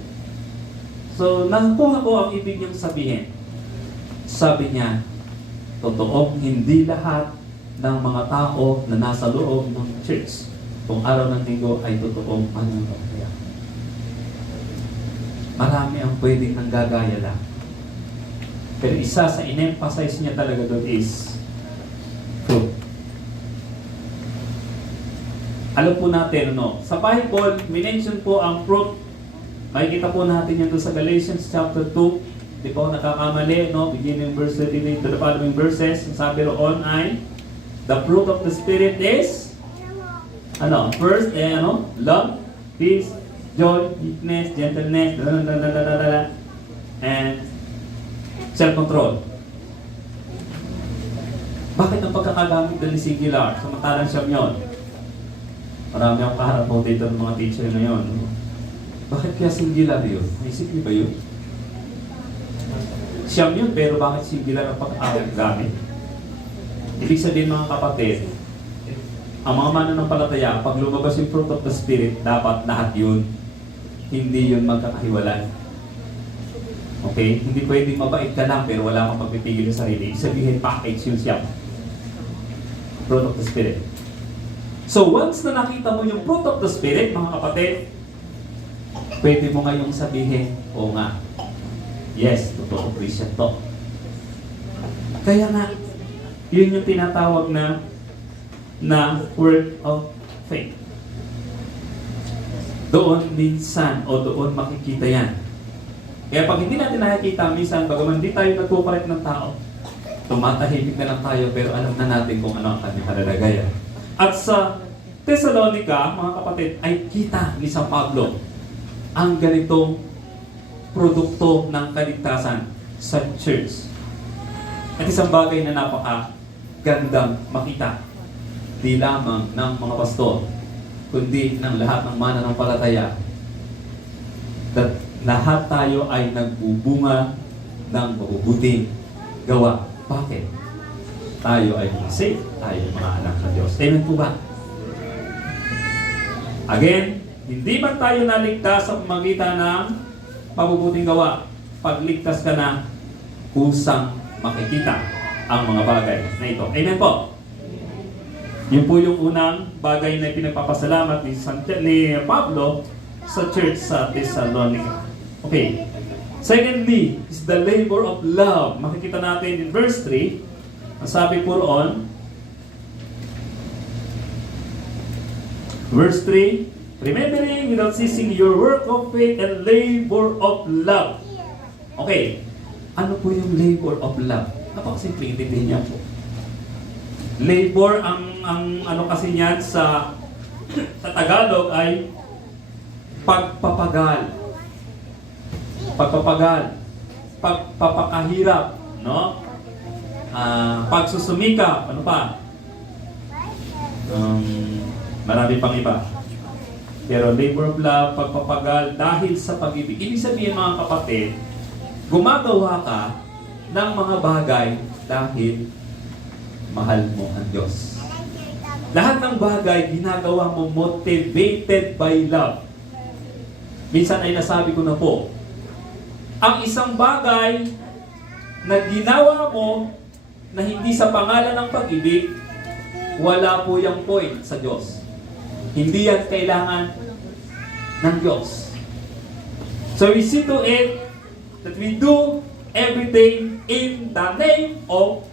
So, nakuha ko ang ibig niyang sabihin. Sabi niya, totoong hindi lahat ng mga tao na nasa loob ng church kung araw ng linggo ay totoong mananampalataya. Marami ang pwedeng nanggagaya lang. Pero isa sa in-emphasize niya talaga doon is fruit. Alam po natin, no? Sa Bible, minention po ang fruit. Makikita po natin yan doon sa Galatians chapter 2. Di po nakakamali, no? Beginning verse 38 to the following verses. Ang sabi roon ay, the fruit of the Spirit is, first, love, peace, joy, meekness, gentleness, and self-control. Bakit ang pagkakagamit doon ni singular? Samantalang siyam yun. Marami akong kaharap po dito ng mga teacher na yun. Bakit kaya singular yun? Naisip niyo ba yun? Siyam yun, pero bakit singular ang pagkakagamit? Ibig sabihin mga kapatid, ang mga mananampalataya, pag lumabas yung fruit of the Spirit, dapat lahat yun. Hindi yun magkakahiwalay. Okay? Hindi pwedeng mabait ka lang pero wala kang magpipigil sa sarili. Ibig sabihin, package yun siya. Fruit of the Spirit. So, once na nakita mo yung fruit of the Spirit, mga kapatid, pwede mo ngayong sabihin, oo nga, yes, totoo Christian to. Kaya nga, yun yung tinatawag na word of faith. Doon minsan o doon makikita yan. Kaya pag hindi natin nakikita minsan, bagaman hindi tayo nagkukorek ng tao, tumatahimik na lang tayo pero alam na natin kung ano ang kanyang kalalagayan. At sa Thessalonica, mga kapatid, ay kita ni San Pablo ang ganitong produkto ng kaligtasan sa church. At isang bagay na napaka-gandang makita, di lamang ng mga pastor, kundi ng lahat ng mananampalataya, that lahat tayo ay nagbubunga ng mabubuting gawa. Bakit? Tayo ay mga saved, tayo ay mga anak ng Diyos. Amen po ba? Again, hindi man tayo naligtas sa pamagitan ng mabubuting gawa. Pagligtas ka na, kusang makikita ang mga bagay na ito. Amen po? Yun po yung unang bagay na pinagpapasalamat ni Pablo sa church sa Thessalonica. Okay. Secondly, is the labor of love. Makikita natin in verse 3, ang sabi po roon, verse 3, remembering without ceasing your work of faith and labor of love. Okay, ano po yung labor of love? Napakasimple, intindihin niya po. Labor, ang ano kasi niyan sa Tagalog ay pagpapagal. Pagpapagal. Pagpapakahirap. No? Pagsusumikap. Ano pa? Marami pang iba. Pero labor of love, pagpapagal, dahil sa pag-ibig. Ibig sabihin mga kapatid, gumagawa ka ng mga bagay dahil mahal mo ang Diyos. Lahat ng bagay, ginagawa mo motivated by love. Minsan ay nasabi ko na po, ang isang bagay na ginawa mo na hindi sa pangalan ng pag-ibig, wala po yung point sa Diyos. Hindi yan kailangan ng Diyos. So we see to it that we do everything in the name of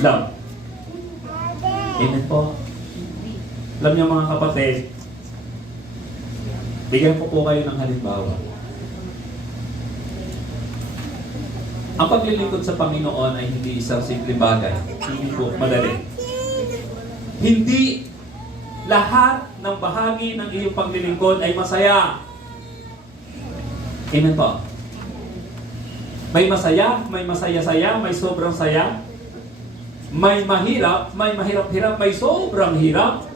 love. Amen po. Alam niyo mga kapatid, bigyan ko po kayo ng halimbawa. Ang paglilingkod sa Panginoon ay hindi isang simple bagay. Hindi po madali. Hindi lahat ng bahagi ng iyong paglilingkod ay masaya. Amen po. May masaya, may masaya-saya, may sobrang saya. May mahirap, may mahirap-hirap, may sobrang hirap.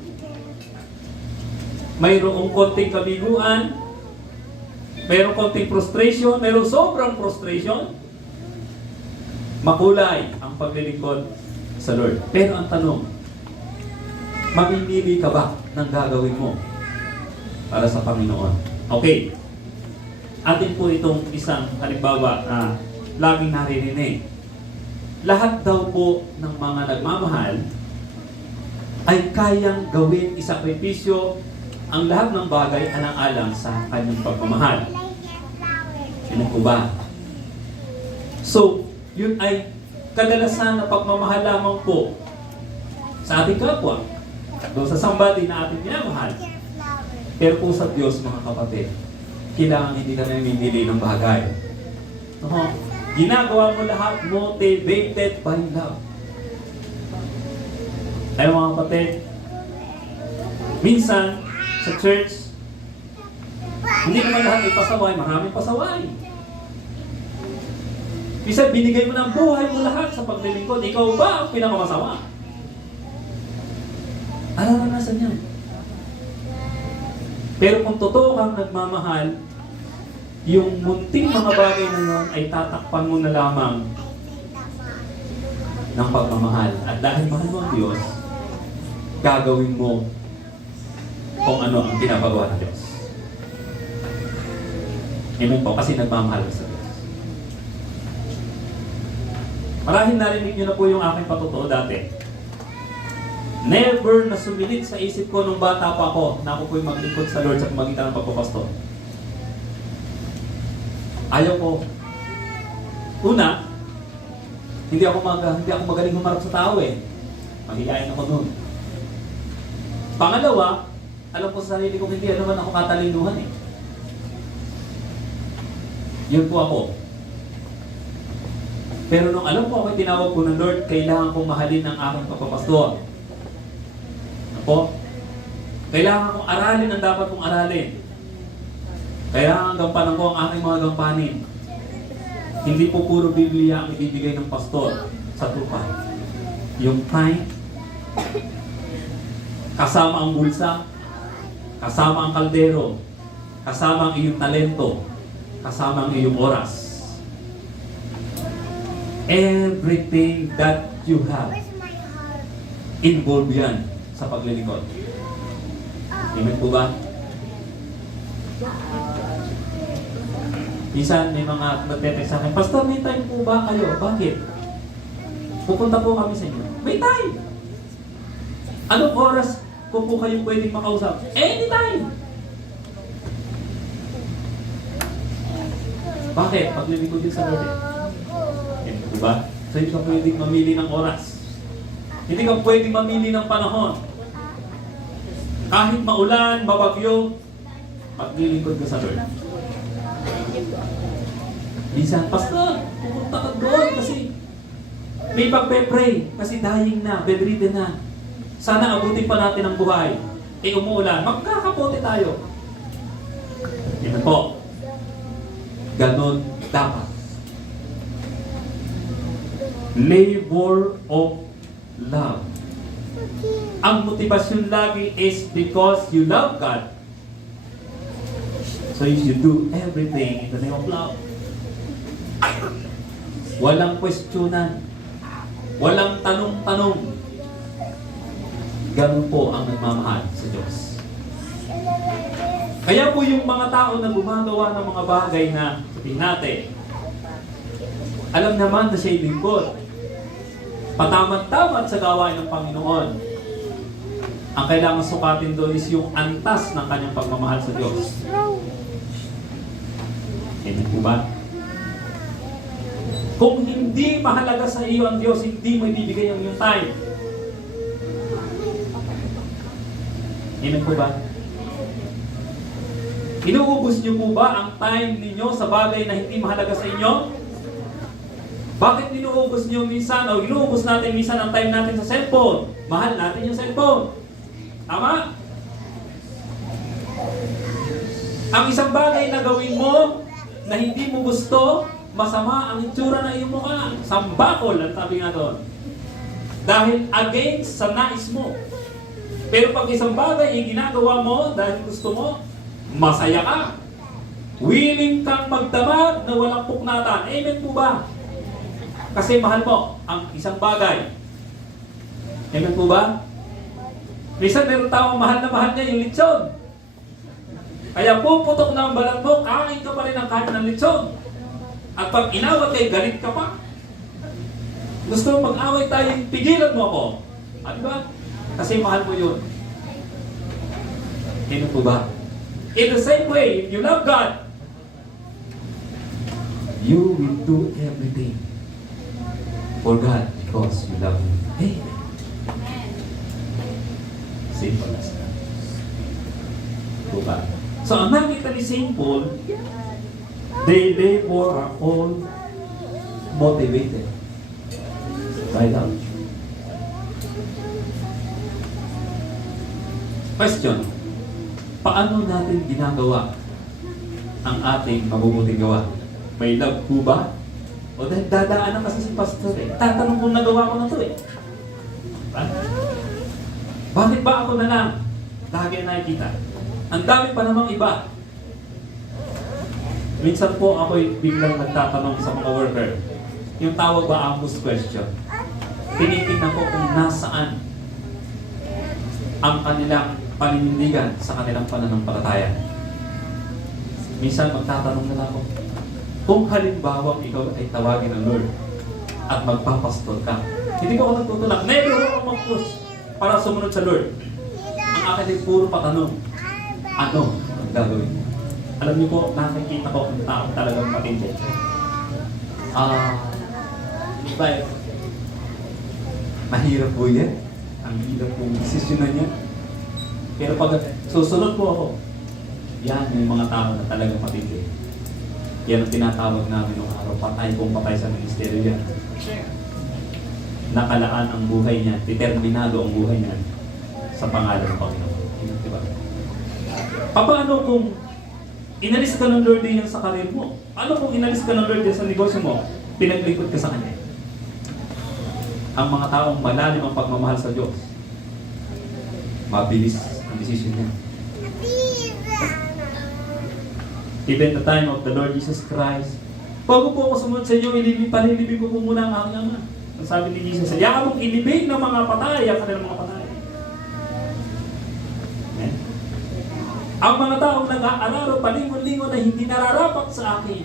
Mayroong konting kabiguan, mayroong konting frustration, mayroong sobrang frustration. Makulay ang paglilingkod sa Lord. Pero ang tanong, mamimili ka ba ng gagawin mo para sa Panginoon? Okay. Atin po itong isang halimbawa na laging naririnig. Lahat daw po ng mga nagmamahal ay kayang gawin isakripisyo ang lahat ng bagay alang-alang sa kanyang pagmamahal. Yan po ba? So, yun ay kadalasan na pagmamahal lamang po sa ating kapwa. Doon sa somebody na ating minamahal. Pero po sa Diyos, mga kapatid, kailangan hindi ka na mamimili ng bagay. Ginagawa mo lahat motivated by love. Ay mga kapatid, minsan sa church, hindi naman lahat ay pasaway, maraming pasaway. Minsan binigay mo ng buhay mo lahat sa paglilingkod, ikaw ba ang pinakamasawa? Nararanasan yan. Pero kung totoo kang nagmamahal, yung munting mga bagay na yun ay tatakpan mo na lamang ng pagmamahal. At dahil mahal mo ang Diyos, gagawin mo kung ano ang pinapagawa ng Diyos. Amen po, kasi nagmamahal sa Diyos. Marahil narinig nyo na po yung aking patutuo dati. Never na sumilit sa isip ko nung bata pa ako na ako po'y maglingkod sa Lord sa pamagitan ng pagpapastor. Ayaw ko. Una, hindi ako magaling humarap sa tao eh. Mahihayin ako noon. Pangalawa, alam ko sa sarili ko hindi naman ako katalinuhan eh. Yun po ako. Pero nung alam ko ako'y tinawag ko ng Lord, kailangan kong mahalin ang aking pagpapastor. Po, kailangan kong aralin ang dapat kong aralin. Kailangan gampanan ko ang aking mga gampanin. Hindi po puro Biblia ang ibibigay ng pastor sa trupa. Yung time, kasama ang bulsa, kasama ang kaldero, kasama ang iyong talento, kasama ang iyong oras. Everything that you have, involved yan sa paglilingkod. Amen po ba? Minsan may mga nagtetext sa akin, Pastor, may time po ba kayo? Bakit? Pupunta po kami sa inyo. May time! Anong oras po kayo pwedeng makausap? Anytime! Bakit? Paglilingkod din sa Lord eh. Diba? So hindi ka pwedeng mamili ng oras. Hindi ka pwedeng mamili ng panahon. Kahit maulan, mabagyo, paglilingkod ka sa Lord. Minsan, Pastor, pupunta ka doon kasi may pagpe-pray kasi dying na, bedridden na. Sana abutin pa natin ang buhay. Eh umuulan, magkakapote tayo. Yan po. Ganon dapat. Labor of love. Ang motivasyon lagi is because you love God. So you should do everything in the name of love. Walang kwestiyonan. Walang tanong-tanong. Ganun po ang nagmamahal sa Diyos. Kaya po yung mga tao na gumagawa ng mga bagay na sabihin natin, alam naman na siya'y lingkod. Patamat-tamat sa gawain ng Panginoon. Ang kailangan sukatin doon is yung antas ng kanyang pagmamahal sa Diyos. Hindi po ba? Kung hindi mahalaga sa iyo ang Diyos, hindi mo ibibigay ang iyong time. Amen po ba? Inuubos niyo po ba ang time ninyo sa bagay na hindi mahalaga sa inyo? Bakit inuubos niyo minsan o inuubos natin minsan ang time natin sa cellphone? Mahal natin yung cellphone. Tama? Ang isang bagay na gawin mo na hindi mo gusto, masama ang itsura na iyong mukha. Sambakol ang sabi nga doon. Dahil against sa nais mo. Pero pag isang bagay ay ginagawa mo dahil gusto mo, masaya ka. Willing kang magdamag na walang puknatan. Amen po ba? Kasi mahal mo ang isang bagay. Amen po ba? Minsan meron taong mahal na mahal niya yung lechon. Kaya puputok na ang balat mo, kain ka pa rin ang kain ng lechon. At pag inawat kayo, galit ka pa. Gusto mo mag-away tayo, pigilan mo ako. Ano ba? Kasi mahal mo yun. Ano po ba? In the same way, if you love God, you will do everything for God because you love Him. Amen. Simple as that. Po ba? So, ang nakita ni St. Paul, they labor are all motivated by love. Question, paano natin ginagawa ang ating mabubuting gawa? May love po ba? O dahil dadaanan kasi si pastor eh. Tatanong kung nagawa ko na to eh. Bakit ba ako na lang? Lagi nakikita. Ang dami pa namang iba. Minsan po ako'y biglang nagtatanong sa mga worker. Yung tawag ba Amos question? Tinitingnan ko kung nasaan ang kanilang paninindigan sa kanilang pananampalataya. Minsan magtatanong na lang ako, kung halimbawa ikaw ay tawagin ng Lord at magpapastor ka, hindi ko ako nagtutulak. Never ako mag-push para sumunod sa Lord. Ang akin ay puro patanong. Ano ang gagawin mo? Alam niyo po, nakikita ko ang tao talagang matindi. But, mahirap po yan. Ang hirap pong desisyonan niya. Pero pag susunod po ako, yan yung mga tao na talagang matindi. Yan ang tinatawag namin ng araw, patay kung patay sa ministeryo yan. Nakalaan ang buhay niya, determinado ang buhay niya sa pangalan ng Panginoon. Diba? Paano kung inalis ka ng Lord din sa karir mo? Ano kung inalis ka ng Lord din sa negosyo mo? Pinaglingkod ka sa Kanya. Ang mga taong malalim ang pagmamahal sa Diyos, mabilis ang desisyon niya. Even the time of the Lord Jesus Christ, bago po ako sumunod sa inyo, palilibig ko po muna ang aking Ama. Ang sabi ni Jesus, hayaan mong ilibig ng mga patay ang kanilang mga patay. Amen? Ang mga taong nag-aalaro palingon-lingon na hindi nararapat sa akin,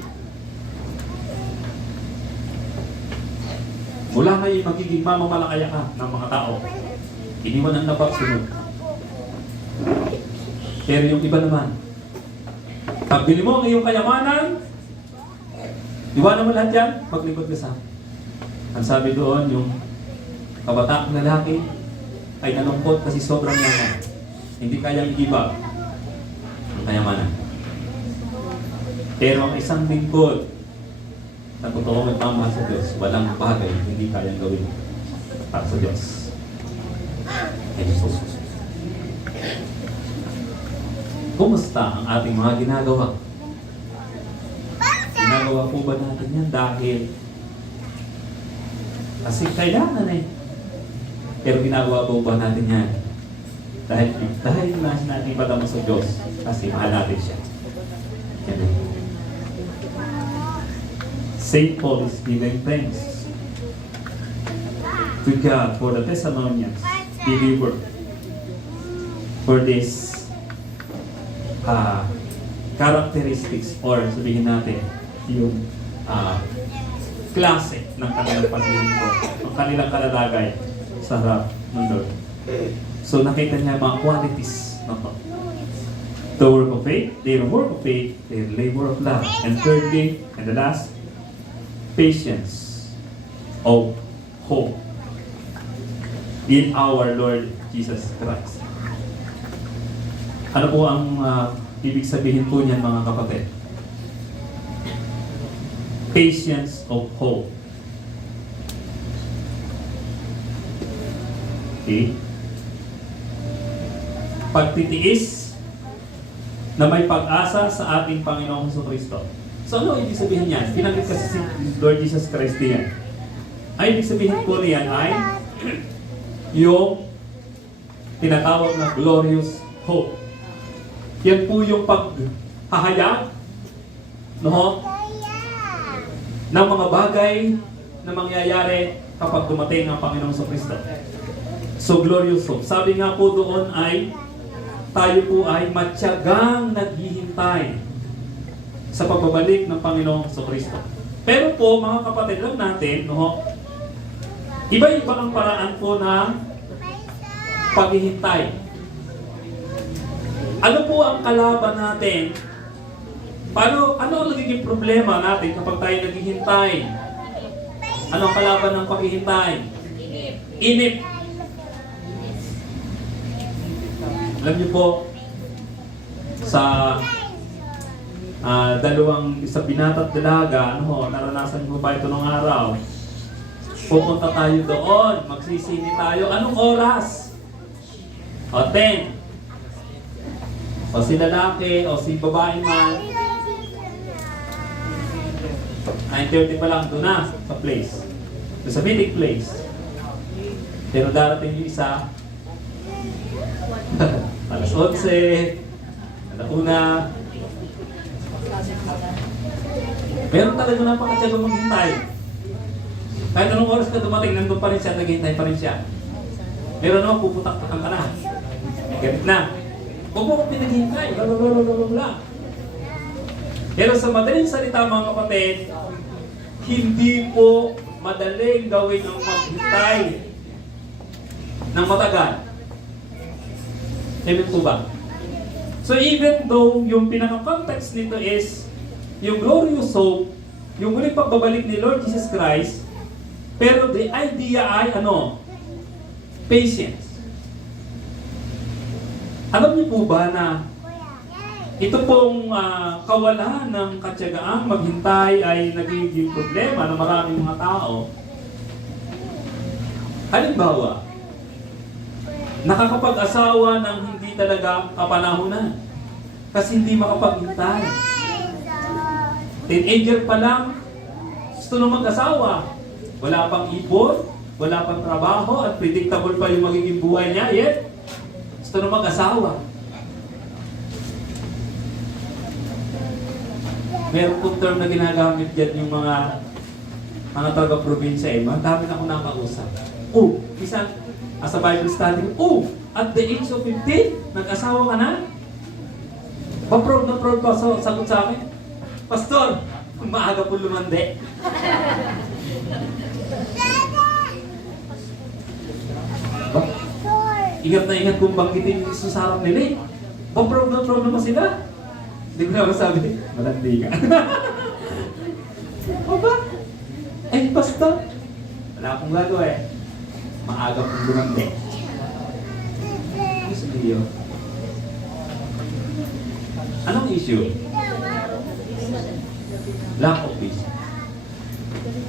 mula ngayon magiging mamamalakaya ka ng mga tao. Iniwan ang labak sunod. Pero yung iba naman, pag bili mo ang iyong kayamanan, Iwanan mo lahat yan, maglingkod ka sa akin. Ang sabi doon, yung kabataang lalaki ay nalungkot kasi sobrang yaman. Hindi kayang i-give up ang kayamanan. Pero ang isang lingkod na totoo magmamahal sa Diyos, walang bagay hindi kayang gawin para sa Diyos. Ayun po. Kumusta ang ating mga ginagawa? Ginagawa po ba natin yan dahil kasi kailangan eh. Pero ginagawa po ba natin yan dahil nais natin ipadama sa Diyos kasi mahal natin siya. Yan. St. Paul is giving thanks to God for the Thessalonians believer for this characteristics or sabihin natin yung klase ng kanilang paglilingkod, ang kanilang kalalagay sa harap ng Lord. So nakita niya mga qualities na to. The work of faith, their work of faith, their labor of love. And thirdly, and the last, patience of hope in our Lord Jesus Christ. Ano po ang ibig sabihin po niyan mga kapatid? Patience of hope. Okay? Pagtitiis na may pag-asa sa ating Panginoong Jesucristo. So ano ibig sabihin niyan? Pinanggit kasi si Lord Jesus Christ yan. Ay ibig sabihin po niyan ay yung tinatawag na glorious hope. Yan po yung paghahayag ng mga bagay na mangyayari kapag dumating ang Panginoong Jesucristo. So glorious hope. Sabi nga po doon ay tayo po ay matyagang naghihintay sa pagbabalik ng Panginoong Jesucristo. Pero po mga kapatid, lang natin, iba-iba ang paraan po ng paghihintay. Ano po ang kalaban natin? Ano ang nagiging problema natin kapag tayo naghihintay? Ano ang kalaban ng paghihintay? Inip. Alam niyo po, sa sa binata at dalaga, naranasan ko ba ito nung araw? Pupunta tayo doon, magsisini tayo. Anong oras? O 10. O si lalaki, o si babae man. 9:30 pa lang doon na sa place. Sa meeting place. Pero darating yung isa, alas 11, alauna. Meron talaga napakatyagang maghintay. Kahit anong oras ka dumating, nandun pa rin siya, naghihintay pa rin siya. Meron naman, puputak-takan ka na. Ganit na. Huwag mo kong pinaghihintay. Blablabla. Pero sa madaling salita mga kapatid, hindi po madaling gawin ang maghintay ng matagal. Amen po ba? So even though yung pinaka-context nito is yung glorious hope, yung muling pagbabalik ni Lord Jesus Christ, pero the idea ay patience. Alam niyo po ba na ito pong kawalan ng katyagaang maghintay ay nagiging problema ng maraming mga tao? Halimbawa, nakakapag-asawa ng hindi talaga kapanahunan kasi hindi makapaghintay. Teenager pa lang, gusto nang mag-asawa. Wala pang ipon, wala pang trabaho, at predictable pa yung magiging buhay niya, yet gusto nang mag-asawa. Meron pong term na ginagamit dyan yung mga taga-probinsya mga dami na ako nakausap. Isa, as a Bible study, at the age of 15, nag-asawa ka na? Pa-proud na proud pa sagot sa akin. Pastor, maaga po lumande. Ingat na ingat kung banggitin yung susarap nila Pa-proud na proud naman sila. Hindi ko na masabi, malandi ka. O ba? Eh, basta. Wala akong gagawa eh. Maaga kong lumante. Ano sabihin yun? Anong issue? Lack of peace.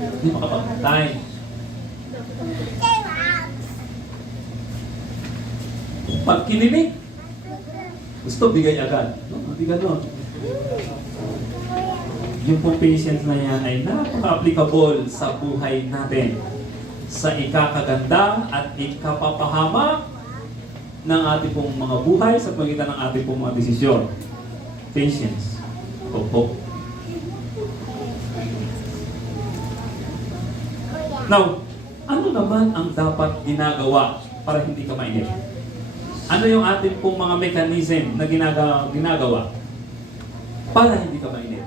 Hindi makapagpatay. Pag kinilig, gusto bigay agad. No? Hindi ganon. Yung pong patience na yan ay napaka-applicable sa buhay natin. Sa ikakaganda at ikapapahamak ng ating pong mga buhay sa pagitan ng ating pong mga desisyon. Patience. Opo. Now, ano naman ang dapat ginagawa para hindi ka mainip? Ano yung ating pong mga mechanism na ginagawa para hindi ka mainip?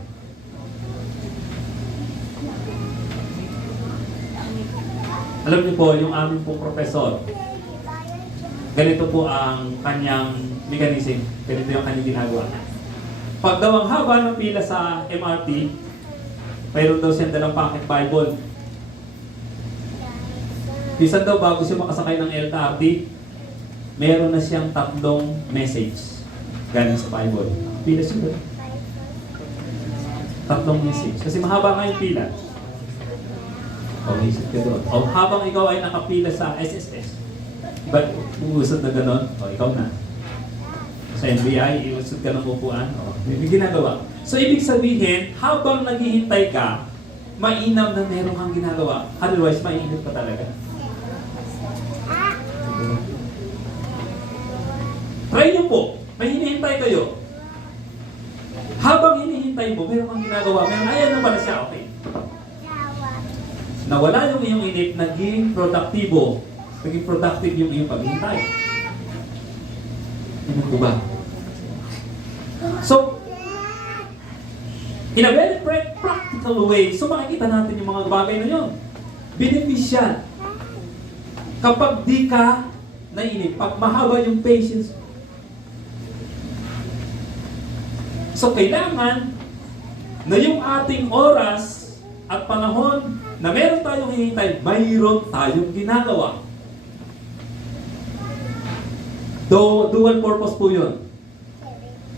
Alam niyo po, yung aming pong professor, ganito po ang kanyang mechanism, ganito yung kanyang ginagawa. Pag daw ang haba ng pila sa MRT, mayroon daw siyang dalang packet Bible. Bisan daw bago siya makasakay ng LRT, meron na siyang 3 message galing sa Bible. Pila siya doon. 3 message. Kasi mahaba nga yung pila. O, isip ka doon. O, habang ikaw ay nakapila sa SSS, ba't uusod na gano'n? O, ikaw na. Sa NBI, iusod ka ng upuan. O, may ginagawa. So, ibig sabihin, habang naghihintay ka, mainam na meron kang ginagawa. Otherwise, mainit ka talaga. Try nyo po. May hinihintay kayo. Habang hinihintay mo, meron kang ginagawa. Meron, ayan na pala siya. Okay. Nawala yung iyong inip, naging produktibo. Naging productive yung iyong paghihintay. Ano po ba? So, in a very practical way, so makikita natin yung mga bagay na yun. Beneficial. Kapag di ka nainip, pag mahaba yung patience, so kailangan na yung ating oras at panahon na meron tayong hinihintay, mayroon tayong ginagawa. Dual purpose po yun.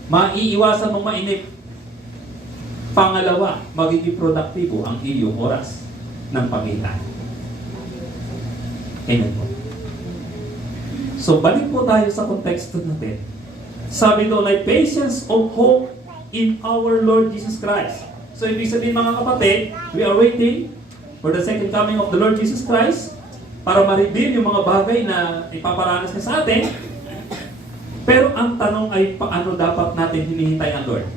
Maiiwasan mong mainip. Pangalawa, magiging produktibo ang iyong oras ng paghihintay. Amen po. So balik po tayo sa konteksto natin. Sabi doon ay patience of hope in our Lord Jesus Christ. So ibig sabihin mga kapatid, we are waiting for the second coming of the Lord Jesus Christ para ma-redeem yung mga bagay na ipaparanas niya sa atin. Pero ang tanong ay paano dapat natin hinihintay ang Lord?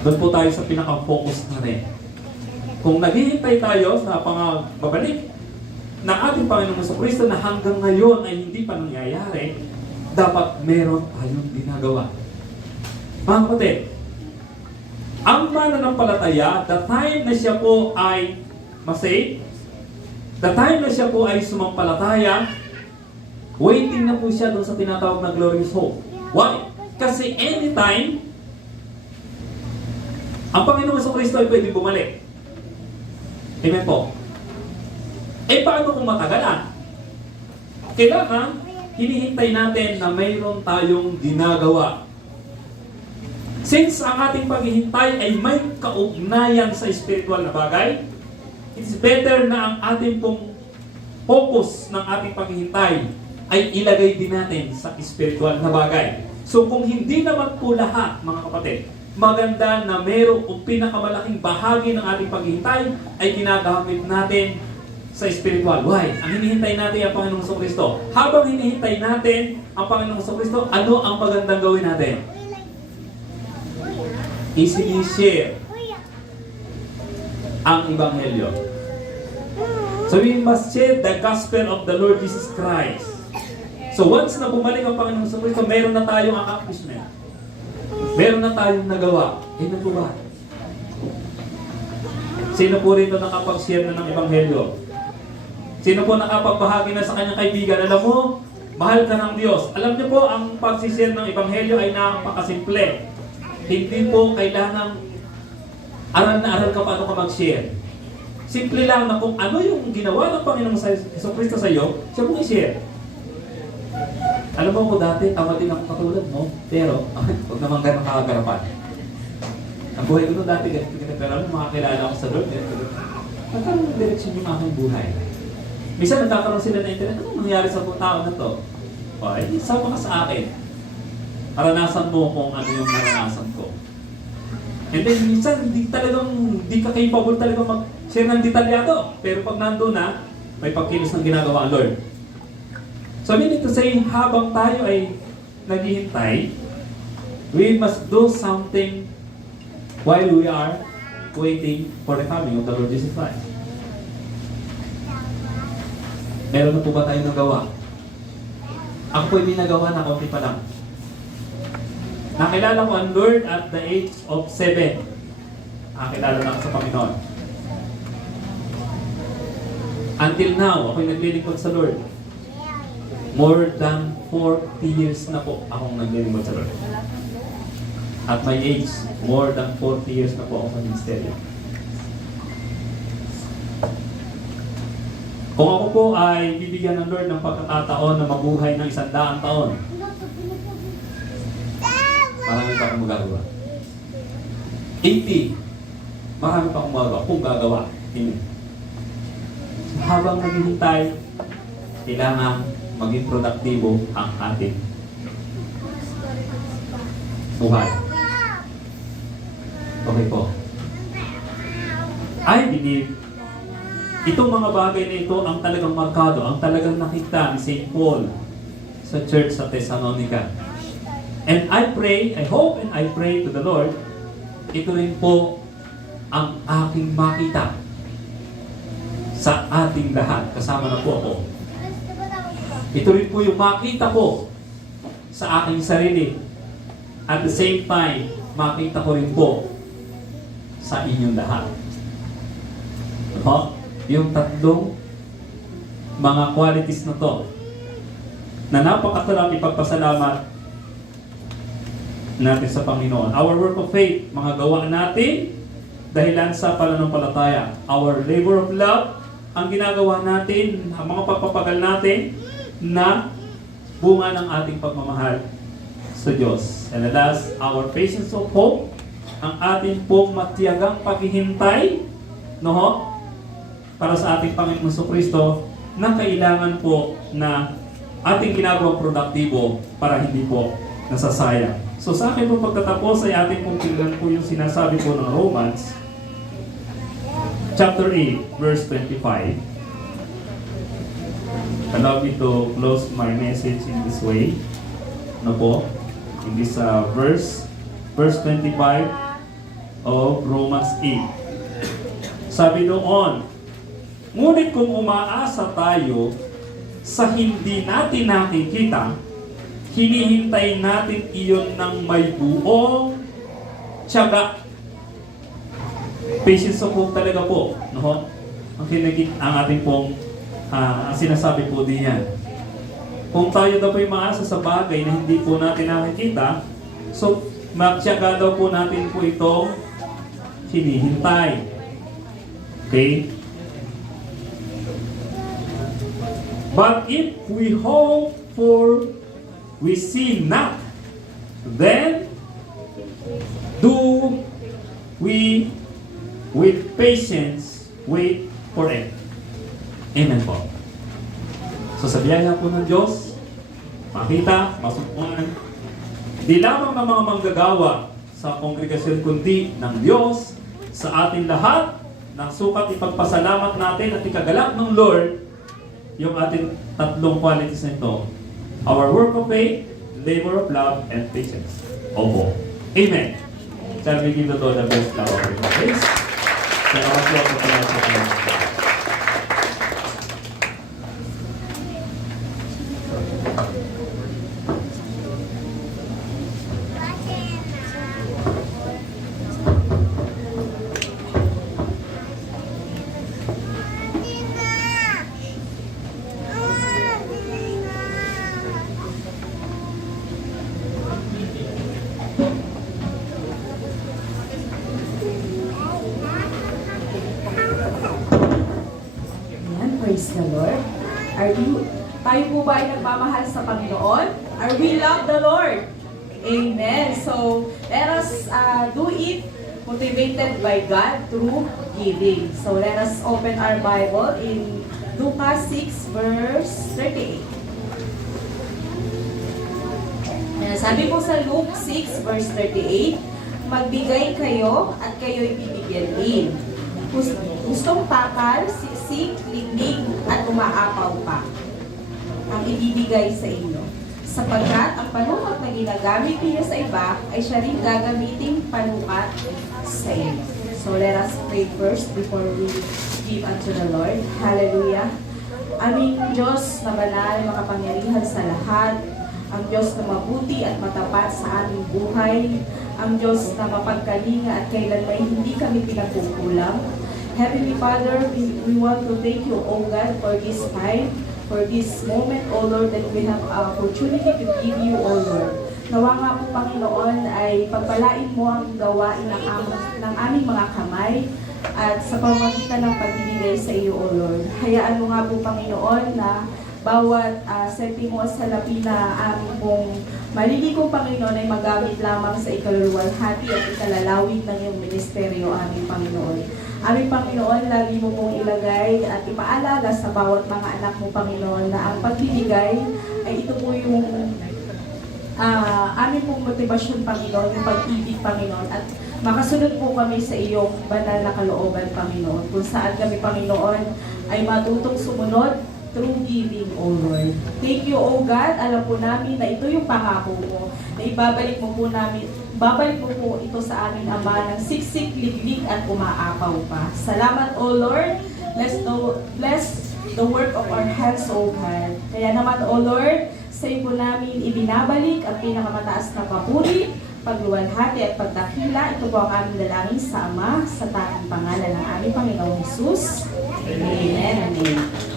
Doon po tayo sa pinaka-focus natin. Kung naghihintay tayo sa pangababalik ng ating Panginoong Jesucristo na hanggang ngayon ay hindi pa nangyayari, dapat meron tayong ginagawa. Mga kapatid, ang mananampalataya, the time na siya po ay masave, the time na siya po ay sumampalataya, waiting na po siya doon sa tinatawag na glorious hope. Why? Kasi anytime, ang Panginoong Jesucristo ay pwede bumalik. Amen po. Eh paano kung matagalan? Kailangan, hinihintay natin na mayroon tayong ginagawa. Since ang ating paghihintay ay may kaugnayan sa spiritual na bagay, it is better na ang ating pong focus ng ating paghihintay ay ilagay din natin sa spiritual na bagay. So kung hindi naman po lahat, mga kapatid, maganda na mayroong pinakamalaking bahagi ng ating paghihintay ay ginagamit natin sa spiritual. Why? Ang hinihintay natin ang Panginoong Jesucristo. Habang hinihintay natin ang Panginoong Jesucristo, ano ang magandang gawin natin? Easily share ang Ebanghelyo. So we must share the gospel of the Lord Jesus Christ. So once na bumalik ang Panginoong Jesucristo, meron na tayong accomplishment. Meron na tayong nagawa. Ano po ba? Sino po rito nakapag-share na ng Ebanghelyo? Sino po nakapagbahagi na sa kanyang kaibigan? Alam mo, mahal ka ng Diyos. Alam niyo po, ang pag-share ng Ebanghelyo ay napakasimple. Hindi po kailangang Aral na aral ka paano ka mag-share. Simple lang na kung ano yung ginawa ng Panginoong Jesucristo sa iyo, siya mong i-share. Alam mo ko dati, tama din ako katulad mo, pero huwag naman ganun kakagarapan. Ang buhay ko doon dati, ganito, pero ano, makakilala ako sa Lord, ganito. Nagkaroon ng direksyon yung aking buhay. Minsan nagkakaroon sila na internet, anong nangyari sa tao na to? Okay, sama ka sa akin. Maranasan mo kung ano yung naranasan ko. And then minsan, di ka capable talaga mag-share ng detalyado. Pero pag nandun na, may pagkilos ng ginagawa ang Lord. So I mean to say, habang tayo ay naghihintay, we must do something while we are waiting for the coming of the Lord Jesus Christ. Meron na po ba tayong nagawa? Ako po'y may nagawa na konti pa lang. Nakilala ko ang Lord at the age of 7. Nakilala na ako sa Panginoon. Until now, ako'y naglilingkod sa Lord. More than 40 years na po akong naglilingkod sa Lord. At my age, more than 40 years na po ako sa ministeryo. Kung ako po ay bibigyan ng Lord ng pagkakataon na mabuhay ng 100 taon, marami pa akong magagawa. 80, marami pa akong magagawa kung gagawa. Amen. So, habang naghihintay, kailangan maging produktibo ang ating buhay. Okay po. I believe itong mga bagay na ito ang talagang markado, ang talagang nakita ni St. Paul sa church sa Thessalonica. And I pray, I hope and I pray to the Lord, ito rin po ang aking makita sa ating lahat. Kasama na po ako. Ito rin po yung makita ko sa aking sarili. At the same time, makita ko rin po sa inyong lahat. No? Yung tatlong mga qualities na to na napakasarap ipagpasalamat natin sa Panginoon. Our work of faith, mga gawa natin dahilan sa pananampalataya. Our labor of love, ang ginagawa natin, ang mga pagpapagal natin na bunga ng ating pagmamahal sa Diyos. And last, our patience of hope, ang ating pong matiyagang paghihintay, no? Para sa ating Panginoon Jesucristo na kailangan po na ating ginagawang produktibo para hindi po nasasayang. So sa akin po pagtatapos ay ating pong tingnan po yung sinasabi po ng Romans chapter 8 verse 25. Allow me to close my message in this way. Ano po? In this verse 25 of Romans 8. Sabi doon, ngunit kung umaasa tayo sa hindi natin nakikita, hinihintay natin iyon ng may buong tiyaga. Patience of hope talaga po. No? Ang ating pong sinasabi po din yan. Kung tayo daw po'y maasa sa bagay na hindi po natin nakikita, so magtiyaga daw po natin po itong hinihintay. Okay? But if we hope for we see not, then do we with patience wait for it. Amen po. So sa biyaya po ng Diyos, makita, masupuan, di lamang ng mga manggagawa sa kongregasyon kundi ng Diyos sa ating lahat, ng sukat ipagpasalamat natin at ikagalak ng Lord yung ating tatlong qualities na ito. Our work of faith, labor of love, and patience. Opo. Amen. Shall we give the Lord the best love of our praise? Salamat po sa pagkakas. Praise the Lord. Tayo po ba ay nagmamahal sa Panginoon? Are we love the Lord? Amen. So, let us do it motivated by God through giving. So, let us open our Bible in Lucas 6 verse 38. Sabi po sa Luke 6 verse 38, magbigay kayo at kayo'y bibigyan din. Gustong takal, siksik, liglig at umaapaw pa ang ibibigay sa inyo. Sapagkat ang panukat na ginagamit niyo sa iba ay siya rin gagamiting panukat sa inyo. So let us pray first before we give unto the Lord. Hallelujah. Aming Diyos na banal, makapangyarihan sa lahat, ang Diyos na mabuti at matapat sa aming buhay, ang Diyos na mapagkalinga at kailanman hindi kami pinagkukulang. Heavenly Father, we want to thank you, O God, for this time, for this moment, O Lord, that we have opportunity to give you, O Lord. Nawa nga po, Panginoon, ay pagpalain mo ang gawain ng aming mga kamay at sa pamamagitan ng pagbibigay sa iyo, O Lord. Hayaan mo nga po, Panginoon, na bawat sentimo sa lapi na aming pong maliligo, Panginoon, ay magamit lamang sa ikaluluwalhati at ikalalawig ng iyong ministeryo, aming Panginoon. Aming Panginoon, lagi mo pong ilagay at ipaalala sa bawat mga anak mo, Panginoon, na ang pagbibigay ay ito po yung aming pong motibasyon, Panginoon, yung pag-ibig, Panginoon, at makasunod po kami sa iyong banal na kalooban, Panginoon, kung saan kami, Panginoon, ay matutong sumunod through giving, O Lord. Thank you, O God. Alam po namin na ito yung pangako mo, na babalik mo po ito sa aming Ama ng siksik, liglig at umaapaw pa. Salamat, O Lord. Bless the work of our hands, O God. Kaya naman, O Lord, sa iyo po namin ibinabalik ang pinakamataas na papuri, pagluwalhati at pagdakila. Ito po ang aming dalangin sa Ama, sa tanging pangalan ng aming Panginoong Jesus. Amen. Amen.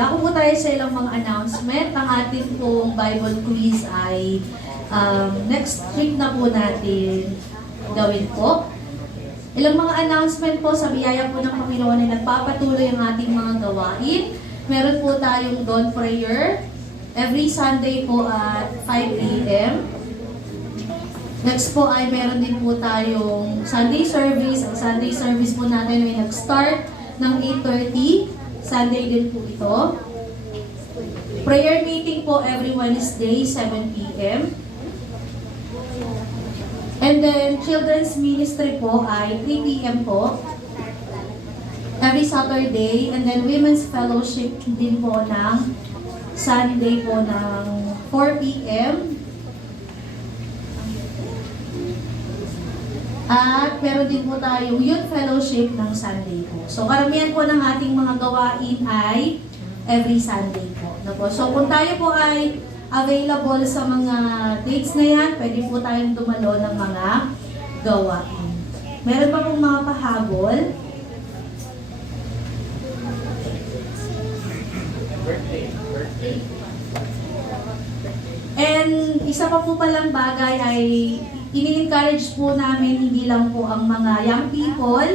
Dako po tayo sa ilang mga announcement. Ang ating pong Bible quiz ay next week na po natin gawin po. Ilang mga announcement po sa biyaya po ng Panginoon ay nagpapatuloy ang ating mga gawain. Meron po tayong dawn prayer every Sunday po at 5 a.m. Next po ay meron din po tayong Sunday service. Ang Sunday service po natin ay nag-start ng 8:30. Sunday din po ito. Prayer meeting po every Wednesday, 7 p.m. And then, children's ministry po ay 3 p.m. po. Every Saturday. And then, women's fellowship din po ng Sunday po ng 4 p.m. At meron din po tayong youth fellowship ng Sunday po. So karamihan po ng ating mga gawain ay every Sunday po. No po. So kung tayo po ay available sa mga dates na yan, pwede po tayong dumalo ng mga gawain. Meron pa pong mga pahabol. And isa pa po palang bagay ay ini-encourage po namin hindi lang po ang mga young people.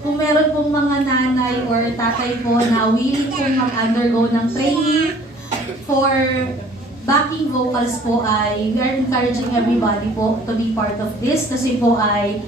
Kung meron pong mga nanay or tatay po na willing pong mag-undergo ng training for backing vocals po ay we are encouraging everybody po to be part of this kasi po ay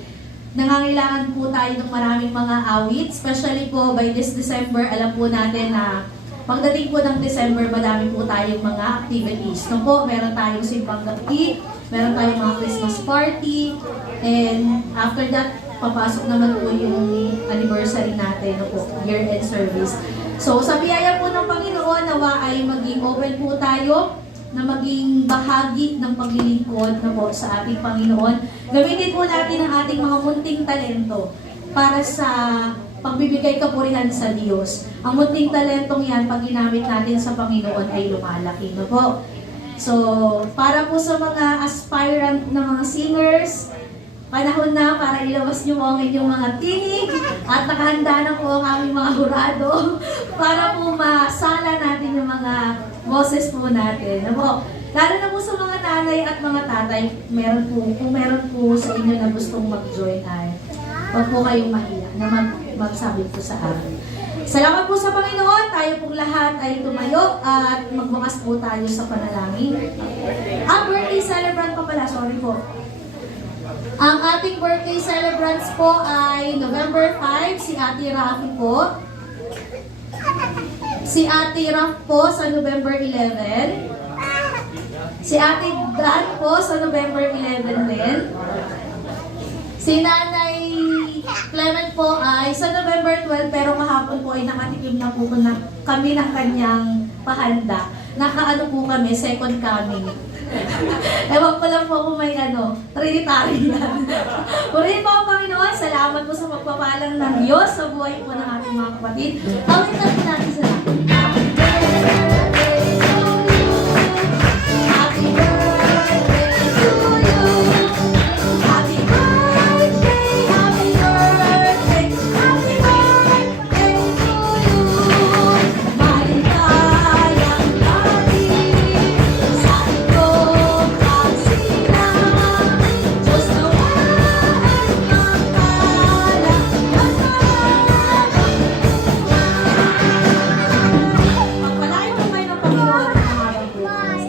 nangangailangan po tayo ng maraming mga awit, especially po by this December, alam po natin na pagdating po ng December, madami po tayong mga activities. No po, meron tayong simbang gabi, meron tayong mga Christmas party, and after that, papasok naman po yung anniversary natin, no po, year-end service. So, sa biyaya po ng Panginoon, nawa ay maging open po tayo na maging bahagi ng paglilingkod na po sa ating Panginoon. Gamitin po natin ang ating mga munting talento para sa pagbibigay kapurihan sa Diyos. Ang munting talentong yan, pag ginamit natin sa Panginoon, ay lumalaki na po. So, para po sa mga aspirant na mga singers, panahon na para ilabas niyo ang inyong mga tinig at nakahanda na po ang aming mga hurado para po masala natin yung mga boses po natin. Ano? Lalo na po sa mga nanay at mga tatay, kung meron po sa inyo na gustong mag-join ay huwag po kayong mahiya na magsabi po sa amin. Salamat po sa Panginoon. Tayo pong lahat ay tumayo at magbukas po tayo sa panalangin. Ang birthday celebrant pa pala, sorry po. Ang ating birthday celebrants po ay November 5, si Ate Rafi po. Si Ate Raf po sa November 11. Si Ate Dan po sa November 11 din. Si Nanay Clement po ay sa November 12 pero kahapon po ay nakatikim na po kami ng kanyang pahanda. Nakaano po kami, second coming. Ewan ko lang po kung may Trinitarian yan. Purihin po ang Panginoon, salamat po sa pagpapalang ng Diyos sa buhay po ng ating mga kapatid. Awit na po natin sa lahat. Happy birthday to you. Happy birthday, happy birthday, happy birthday to you. Maligayang gabi sa iyong pagsilang. Diyos nawa ay mapalad at pagpalain po kayo ng Panginoon ang araw po.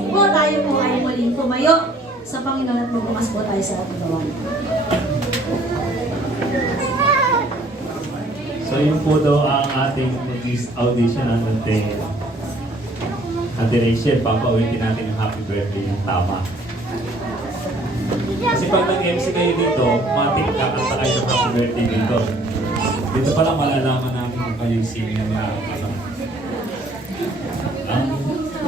Po tayo po ay muling tumayo sa Panginoon at magbukas po tayo sa ating gawain. So yun po daw ang ating audition natin. Ate Rachel, papauwitin natin yung happy birthday ng tama. Kasi pag nag-MC kayo dito, matik kakanta kayo ng happy birthday dito. Dito pa lang malalaman namin kung kayo yung singer na